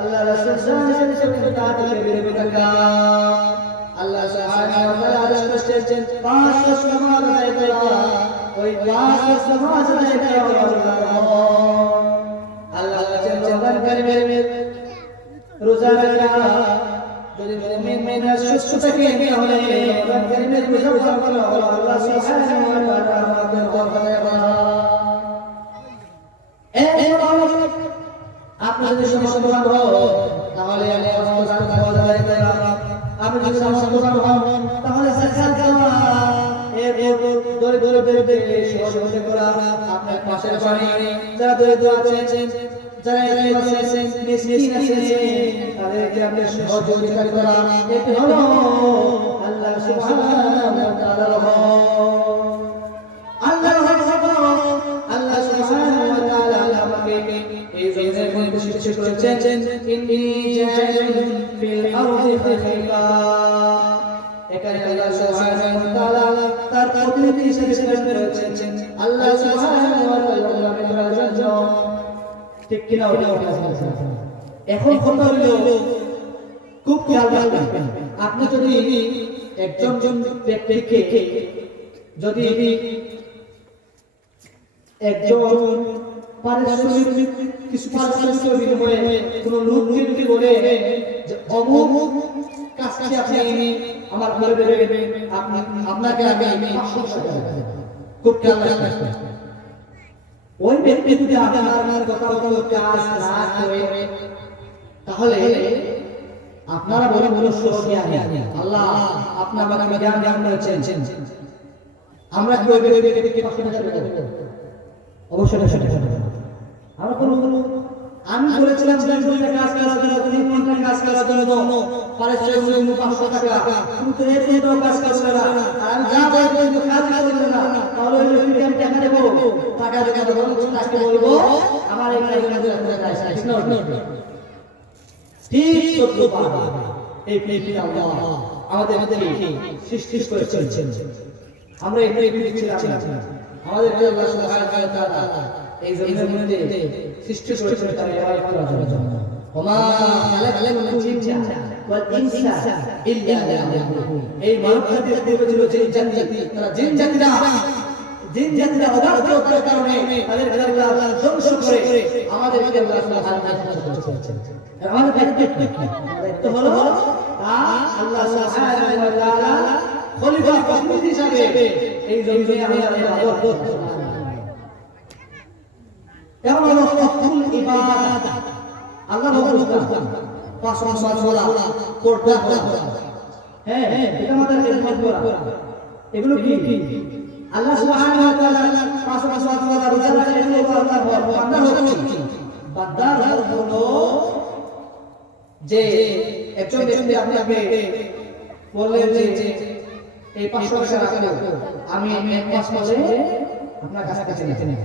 আল্লাহ রাসূল সাল্লাল্লাহু আলাইহি ওয়াসাল্লাম তাকে বিরোধী থাকা। আল্লাহ সুবহানাহু ওয়া তাআলা বলেছেন 5 নামাজ আদায় করা, ওই 5 নামাজ আদায় করা আল্লাহ বলেছেন রমজান কারিমের রোজা রাখা। যদি মুমিনরা সুস্থ থাকে তাহলে রমজান কারিমের রোজা পালন করা হলো আল্লাহ সুবহানাহু ওয়া তাআলা আমাদের দরবারে করা। আপনি যদি সমর্থন হন তাহলে সমস্ত নামাজ আদায় করা, আপনি যদি সমর্থন হন তাহলে যাকাত দেওয়া, এরপর দরিদ্রদের সহযোগিতা করা, আপনার পাশের বাড়ি যারা দরিদ্র আছেন, যারা এতিম আছেন, মিসকিন আছেন, তাদেরকে আপনি সহযোগিতা করা, এটি হলো আল্লাহ সুবহানাহু ওয়া তাআলার হক। আল্লাহর হক হলো আল্লাহ সুবহানাহু ওয়া তাআলা আমাকে এই জমিনের মধ্যে সৃষ্টি করেছেন, ইন্নী জাইলুন ফিল আরদি খলিফা। এখানে আল্লাহ সুবহানাহু ওয়া তাআলা তার প্রতিনিধি হিসেবে প্রেরণ করেছেন আল্লাহ সুবহানাহু ওয়া তাআলার জন্য। ঠিক কিনা? এখন কথা হলো খুব খেয়াল রাখবেন, আপনি যদি একজন ব্যক্তিকে যদি একজন পারিশ্রমিক কিছু পারিশ্রমিক বিনিময়ে কোনো লোককে যদি বলে যে অমুক কাজটি আপনি আমার ঘরে দেবেন, আপনাকে আমি 500 টাকা দেব, খুব খেয়াল রাখবেন। ওই ব্যক্তি যদি আপনার কথা মতো কাজ না করে তাহলে আপনারা বলে মনুষ্য জ্ঞানী, আল্লাহ আপনার আমাকে জ্ঞান করেছেন, আমরা কি ওই ব্যক্তিকে 500 টাকা দেব? অবশ্যই আমরা কোনো আমি বলেছিলাম যে কাজ করার জন্য, 3 ঘন্টা কাজ করার জন্য পারিশ্রমিক 500 টাকা, কিন্তু এই তো কাজ করবে না, আমি যা বলবো কাজ করবে না, তাহলে ওই ব্যক্তিকে আমি টাকা দেব, টাকা দেব, তাকে বলবো আমার এই কাজে কাজ আছে না, ঠিক তো পারবে। এই পৃথিবী আল্লাহ আমাদেরকে সৃষ্টি করেছেন, আমরা এই পৃথিবীতে ছিলাম, আমাদেরকে আল্লাহ সুবহানাহু ওয়া তাআলা এই জমিনের মধ্যে সৃষ্টি করেছেন তার ইবাদত করার জন্য ওমা খালাকাতুল জিন্না ওয়াল ইনসা ইল্লা লিয়াবুদুন এই মানব জাতির পূর্বে ছিল জিন জাতি তারা জিন জাতিরা অবাধ্যতার কারণে তাদের আল্লাহ ধ্বংস করে আমাদেরকে আল্লাহ সুবহানাহু ওয়া তাআলা আমাদের দায়িত্ব হলো আল্লাহ সুবহানাহু ওয়া তাআলা খলিফা প্রতিনিধি হিসাবে এই জমিনে আমাদের ইবাদত এবং হলো হকুল ইবাদত আল্লাহ বলেছেন পাঁচ ওয়াক্ত ওয়ালা কোরআন হ্যাঁ এটা আমাদের খেদমত করা এগুলো কি আল্লাহ সুবহানাহু ওয়া তাআলা পাঁচ ওয়াক্ত ওয়ালা রোজা রাখা এগুলো আল্লাহর বান্দার হক বান্দার হক হলো যে একজন ব্যক্তি আপনাকে বললেন যে এই 500 টাকা রাখো আমি এক মাস পরে আপনার কাছ থেকে নিতে নেব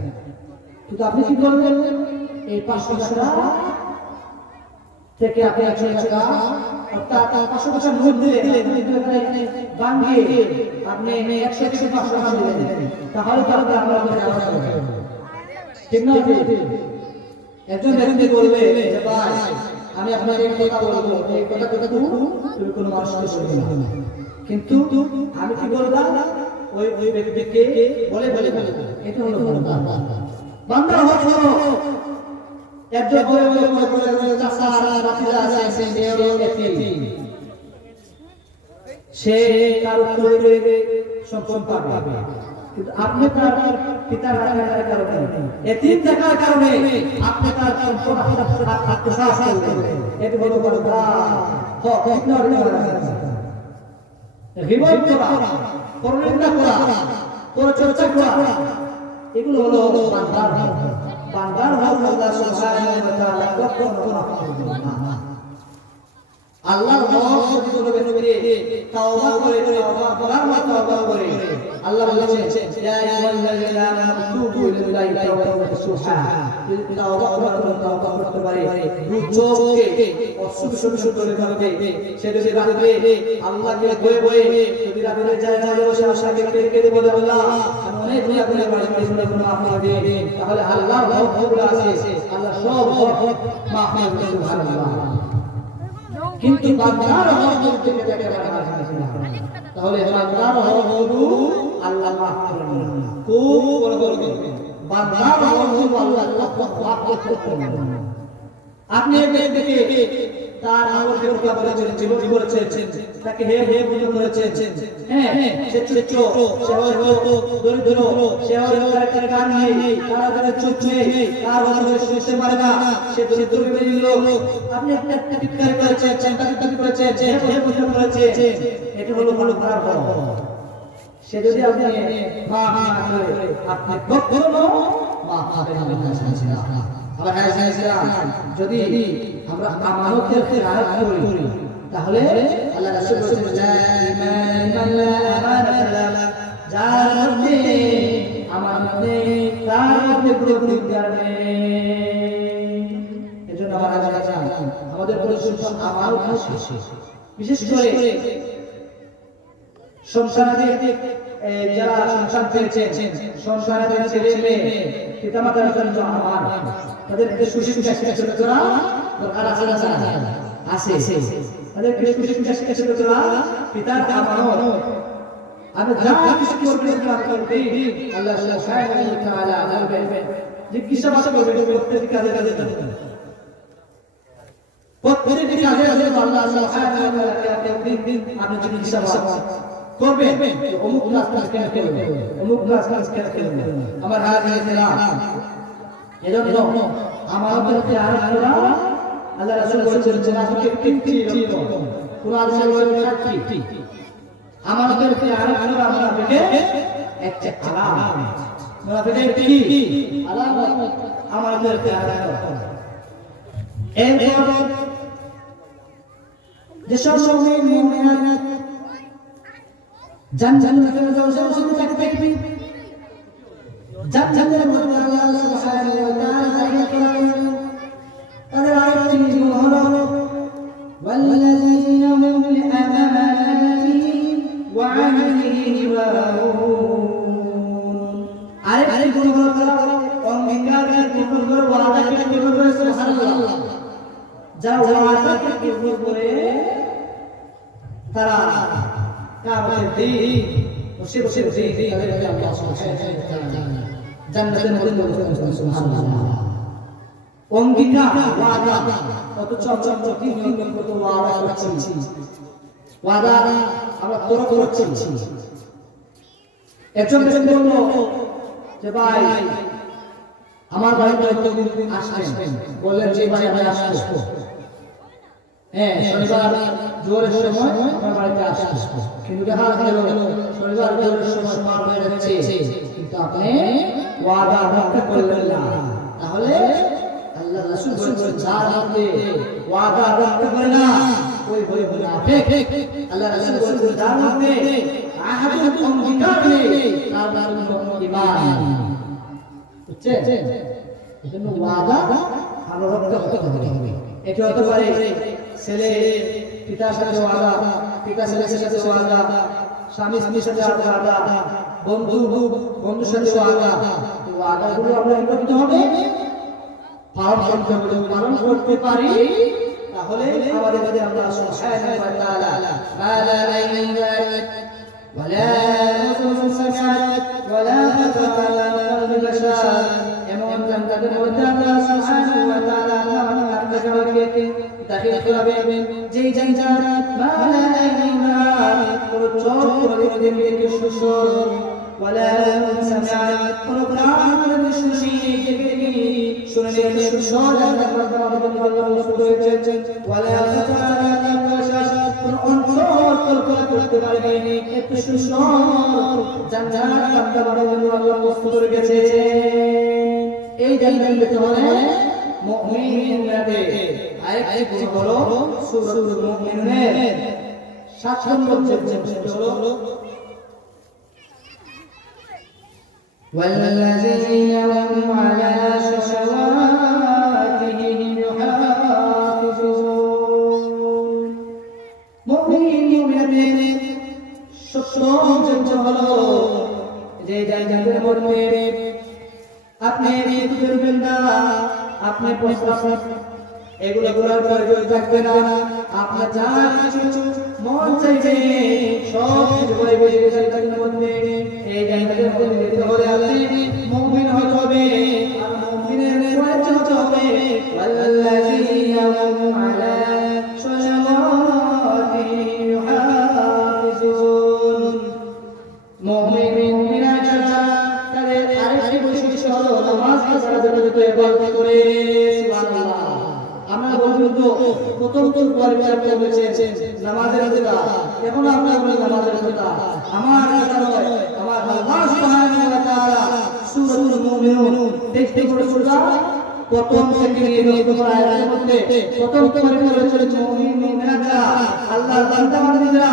কিন্তু আপনি কি করবেন এই 500 টাকা থেকে আপনি 100 টাকা অর্থাৎ 500 টাকা নোট দিলে ভাঙিয়ে আপনি 100 থেকে 500 টাকা দিলেন তাহলে তো আপনার আওয়াজ হবে ঠিক না একজন ব্যক্তি বলবে যে ভাই আমি আপনাকে একটা কথা বলবো এই কথা তুমি কোনো মানুষকে বলবে না কিন্তু আমি কি বলবো ওই ব্যক্তিকে বলে এটা হলো বান্দার হক হলো একজন বলে চাচা রাতিরা আছে সে তার উপরে সম্পদ পাবে কিন্তু আপনি তার পিতার রাখার কারণে এতিম থাকার কারণে আপনি তার সম্পদ আত্মসাৎ করবেন এটি হলো বড় হক গীবত করা পরনিন্দা করা পরচর্চা করা এগুলো হলো বান্দার হক আল্লাহ সুবহানাহু ওয়া তাআলা কখনো মাফ করবেন না আল্লাহর হক যদি কোনো ব্যক্তি তাওবা করে করার মতো তাওবা করে আল্লাহ বলেছেন ইয়া আইয়ুহাল্লাযীনা আমানু তুবু ইলাল্লাহি তাওবাতান নাসুহা তাওবা করতে পারে দুচোখকে অসুবিধা করে করবে সে যদি রাতে আল্লাহকে বয়ে যদি রাতে যায় বসে আশাকে কেটে বলে আল্লাহ আমি অনেক গুনাহ করে বাড়িতে শুনে মাফ করে দিন তাহলে আল্লাহর হকগুলো আছে আল্লাহ সব হক মাফ করে সুবহানাল্লাহ কিন্তু বান্দার হক থেকে দেখে তাহলে বান্দার হক হলো আল্লাহ মাফ করেন না খুব বড় বান্দার হক হলো আল্লাহ মাফ করতে আপনি দেখে তার আমলকে রক্ষা বলেছেন তাকে হে বুঝে করেছেন হ্যাঁ সে ছোট সে হয়তো দরিদ্র সে হয়তো তার কান নেই তার কাছে চোখ নেই তার কথা শুনতে পারে না সে দরিদ্র লোক আপনি একটা টিটকারি করেছেন চিন্তা করেছেন হে বুঝে করেছেন এটা হলো খারাপ সে যদি আপনি মাফ না করে আপনি কখনো মাফ পাবেন না আবার যদি আমরা আমানতের খেয়ানত করি তাহলে আল্লাহ রাসূল বলেছেন লা ইমানা আমানাত যার মধ্যে আমানত নেই তার মধ্যে পুরোপুরি জ্ঞান নেই এজন্য আমাদের পরিশুদ্ধ আমানত আছে বিশেষ করে সংসারে যারা সংসার পেয়েছেন সংসারের ছেলে মেয়ে পিতামাতার জন্য আমার তাদেরকে সুশিক্ষা শিক্ষা দরকার আছে তাদেরকে সুশিক্ষা শিক্ষা পিতার আমানত আমি যা কিছু করবে আল্লাহ সুবহানাহু ওয়া তাআলা বলবেন জিজ্ঞাসা করবেন প্রত্যেকটি কাজে প্রত্যেকটি কাজে আল্লাহ সুবহানাহু ওয়া তাআলা আপনি জিজ্ঞাসা করবেন অমুক কাজ কেন করবেন অমুক কাজ কেন করবেন আমার হাজিরা এজন্য আমাদেরকে আরোপ করা আল্লাহ রাসূল বলেছেন মুনাফিকের তিনটি লক্ষণ কুরআন শরীফের সাক্ষী আমাদেরকে আরোপ করা মুনাফিকের একটা আলামত মুনাফিকের কি আলামত আমাদেরকে আরোপ করা এরপর যেসব মুমিন জান্নাতের ফেরদাউসে থাকবে জান্নাতের মধ্যে আল্লাহ সুবহানাহু ওয়া তাআলা তাদের আয়াতটি হলো ওয়াল্লাযীনা হুম লিআমানাতিহিম ওয়া আহদিহিম রাউন আরেকটি গুণ হলো অঙ্গীকার কবুল করে ওয়াদাকে কবুল করে সুবহানাল্লাহ যারা ওয়াদাকে কবুল করে তারা কিয়ামতের দিন বসে বসে তাদেরকে আল্লাহ সুবহানাহু ওয়া তাআলা জান্নাতের মধ্যে বসে সুবহানাল্লাহ অঙ্গীকার ওয়াদা অথচ আমরা নিয়ম কত ওয়াদা করছি ওয়াদা আমরা তোরা করছি একজন ব্যক্তি বলল যে ভাই আমার বাড়িতে একদিন আসবেন বললেন যে ভাই আমি আসবো হ্যাঁ শনিবার জোরের সময় আমার বাড়িতে আসবো কিন্তু দেখা গেল শনিবার জোরের সময় পার হয়ে যাচ্ছে কিন্তু আপনি ওয়াদা রক্ষা করলেন না তাহলে আল্লাহ রাসূল বলেছেন যার মধ্যে ওয়াদা রক্ষা করে না ওই মুনাফিক আল্লাহ রাসূল বলেছেন যার মধ্যে আহাদুল অঙ্গীকার নেই তার নাম ঈমান বুঝছেন এজন্য ওয়াদা ভালো রক্ষা করতে হবে এটা হতে পারে ছেলে পিতার সাথে ওয়াদা পিতা ছেলের সাথে ওয়াদা স্বামী স্ত্রীর সাথে ওয়াদা বন্ধুর সাথে ওয়াদা ওয়াদাগুলো আমরা করতে হবে পালন করতে পারি তাহলে আমাদের মধ্যে আল্লাহ সুবহানাহু ওয়া তাআলা মা লা আইনুন রাআত ওয়ালা উযুনুন সামিআত ওয়ালা খাতারা আলা কলবি বাশার এমন জান্নাতের মধ্যে আল্লাহ সুবহানাহু ওয়া তাআলা আপনাকে দাখিল করাবেন যেই জান্নাত মা লা আইনুন রাআত কোন চোখ কোনদিন দেখে সুসর ওয়ালা উযুনুন সামিআত কোন কান কোনদিন শুনেনি শুনে সুসর জান্নাত আমাদের আল্লাহ রাসূল বলেছেন ওয়ালা খাতারা আলা বাশার কোন অন্তর কল্পনা করতে পারবে না একটু সুসর জান্নাত আমাদের আল্লাহ রাসূল করে গেছে এই জান্নাত পেতে হলে মুমিনদের আরেকটি বড় সূরাতুল মুমিনুনের 7 নম্বর চ্যাপ্টার হলো والذين هم على صلواتهم يحافظون মুমিনদের সপ্তম চ্যাপ্টার হলো যে জান্নাতের মধ্যে আপনি করবেন না আপনি প্রস্তাব এগুলো করার প্রয়োজন থাকবে না আপনার যা কিছু মন চাইছে সব কিছু করে বসে জান্নাতের মধ্যে এই জান্নাতের মধ্যে যেতে হলে আপনি মুমিন হতে হবে আর মুমিনের পরিচয় হতে হবে ওয়াল্লাযীনা হুম আলা সালাওয়াতিহিম ইউহাফিজুন মুমিনরা যারা তাদের আরেকটি বৈশিষ্ট্য হলো নামাজ ছাড়া যত ইবাদত করে সুবহানাল্লাহ আমরা বলবো প্রথম পরিবার বলেছেন নামাজের কথা এখন আমরা বলি নামাজের কথা আমার কথা নয় আমার আল্লাহ সুবহানাহু ওয়া তাআলা সূরাতুল মুমিনুন দেখতে সূরা প্রথম থেকে নিয়ে তোমার আয়াতের মধ্যে প্রথম পরিবার বলেছেন মুমিনরা আল্লাহর বান্দা বান্দীরা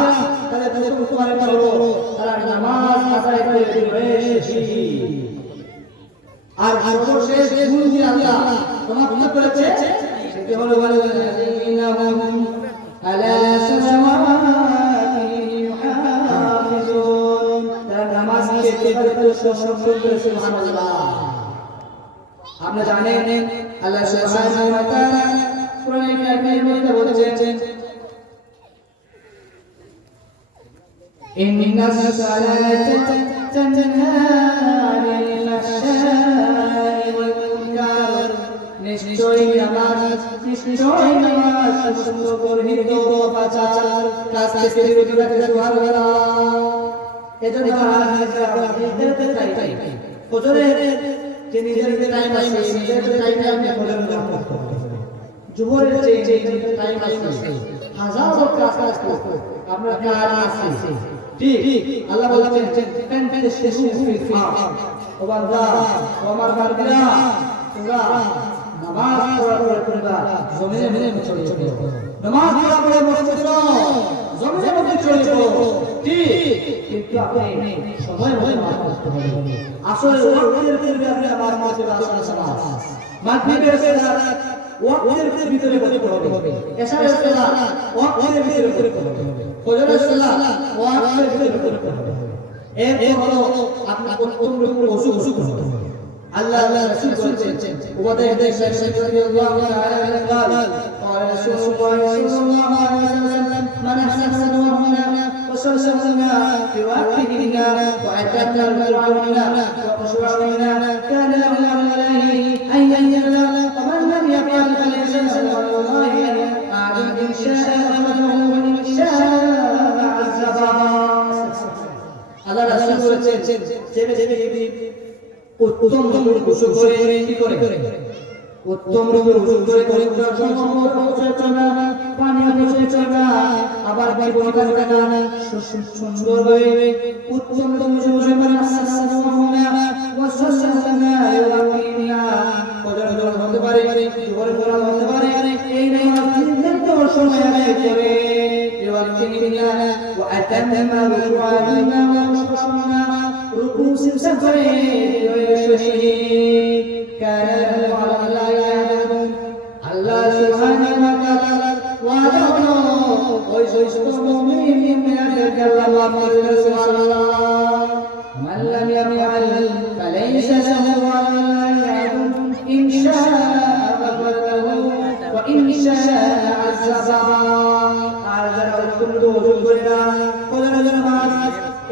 তাদের প্রথম পরিবার হলো তারা নামাজ আদায় করে বেশি আর সর্বশেষ গুণ দিয়ে আল্লাহ সমাপ্ত করেছে সেটি হলো ওয়াল্লাযীনা হুম আলা সালাওয়াতিহিম ইউহাফিজুন তারা নামাজকে ইবাদতের সম্পূর্ণ করে সুবহানাল্লাহ আপনারা জানেন আল্লাহ সুবহানাহু ওয়া তাআলা কোরআনে কারীমের মধ্যে বলেছেন ইন্নাস সালাতা তানহা আনিল ফাহশাই ওয়াল মুনকার নিশ্চয়ই নামাজ সুন্দর গর্হিত পাচার কাজ থেকে বিরত রাখে সুবহানাল্লাহ এজন্য আমরা নিজেদের চাই ফজরের যে নিজেদের টাইম আছে নিজেদের টাইমে আপনি ফজর নামাজ পড়তে হবে জোহরের যে টাইম আছে হাজারো কাজ করতে আপনার কাজ আছে ঠিক আল্লাহ বলেছেন পেন্টে শেষ ফিল ও বান্দা ও আমার বান্দিরা তোমরা নামাজ পড়ার তোমরা জমিনে চলে যাও নামাজ পড়ার পরে মসজিদে জমিনে মধ্যে চলে যাও ঠিক কিন্তু আপনি সময় মতো নামাজ পড়তে হবে আসলে ওয়াক্তের পূর্বে আপনি আমার মাঝে আসর নামাজ মাগরিবের সালাত ওয়াক্তের ভিতরে পড়তে হবে এশারের সালাত ওয়াক্তের ভিতরে পড়তে হবে ফজরের সালাত ওয়াক্তের ভিতরে পড়তে হবে এর হলো আপনি প্রথম ওযু করতে হবে আল্লাহ রাসূল বলেছেন উবাদা ইবনে সাইদ রাদিয়াল্লাহু তাআলা আনহু قال قال رسول الله صلى الله عليه وسلم من احسن ومنا وسلسلنا بواقفنا واتمنا بالعلمنا وخشوعنا كان له عليه ان ينزل ومن لم يفعل فليس له الله اعلم ان شاء غفره وان شاء عذبه আল্লাহ রাসূল বলেছেন যে ব্যক্তি উত্তম রূপে গোসল করে কি করে উত্তম রূপে গোসল করে পরিচর্যা পানি পরিচর্যা আবার বিপরীত কারণে সুন্দরভাবে উত্তম রূপে গোসল করে সাল্লাল্লাহু ওয়াসাল্লাম ওয়াকিনা পরিচর্যা হতে পারে জোরে করা হতে পারে এই নির্দিষ্ট সময় আগে করে ওয়াকিনা ওয়া আতাম্মা রুকুআনা ওয়া খুশুনা রুকু সিজদা করে كان على الله سبحانه وتعالى وعده ويشتمون من يتكلم رسول الله من لم يفعل فليس له على الله إن شاء غفر له وإن شاء عذبه আল্লাহ রাসূল বলেছেন কোন নামাজ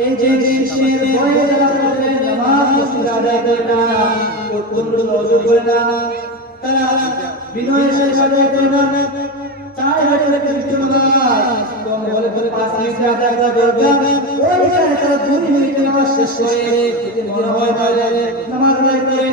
এই যে শিশের ভয়ে যারা নামাজ আদায় করে না উত্তম রুজু করে না তারা বিনয়ের সাথে আদায় করে না চার ঘন্টা কিছু নামাজ কম হলে 5 মিনিট আদায় করবে ওই জায়গায় তারা 2 মিনিট নামাজ শেষ করে যদি মনে হয় তাহলে নামাজ আদায় করে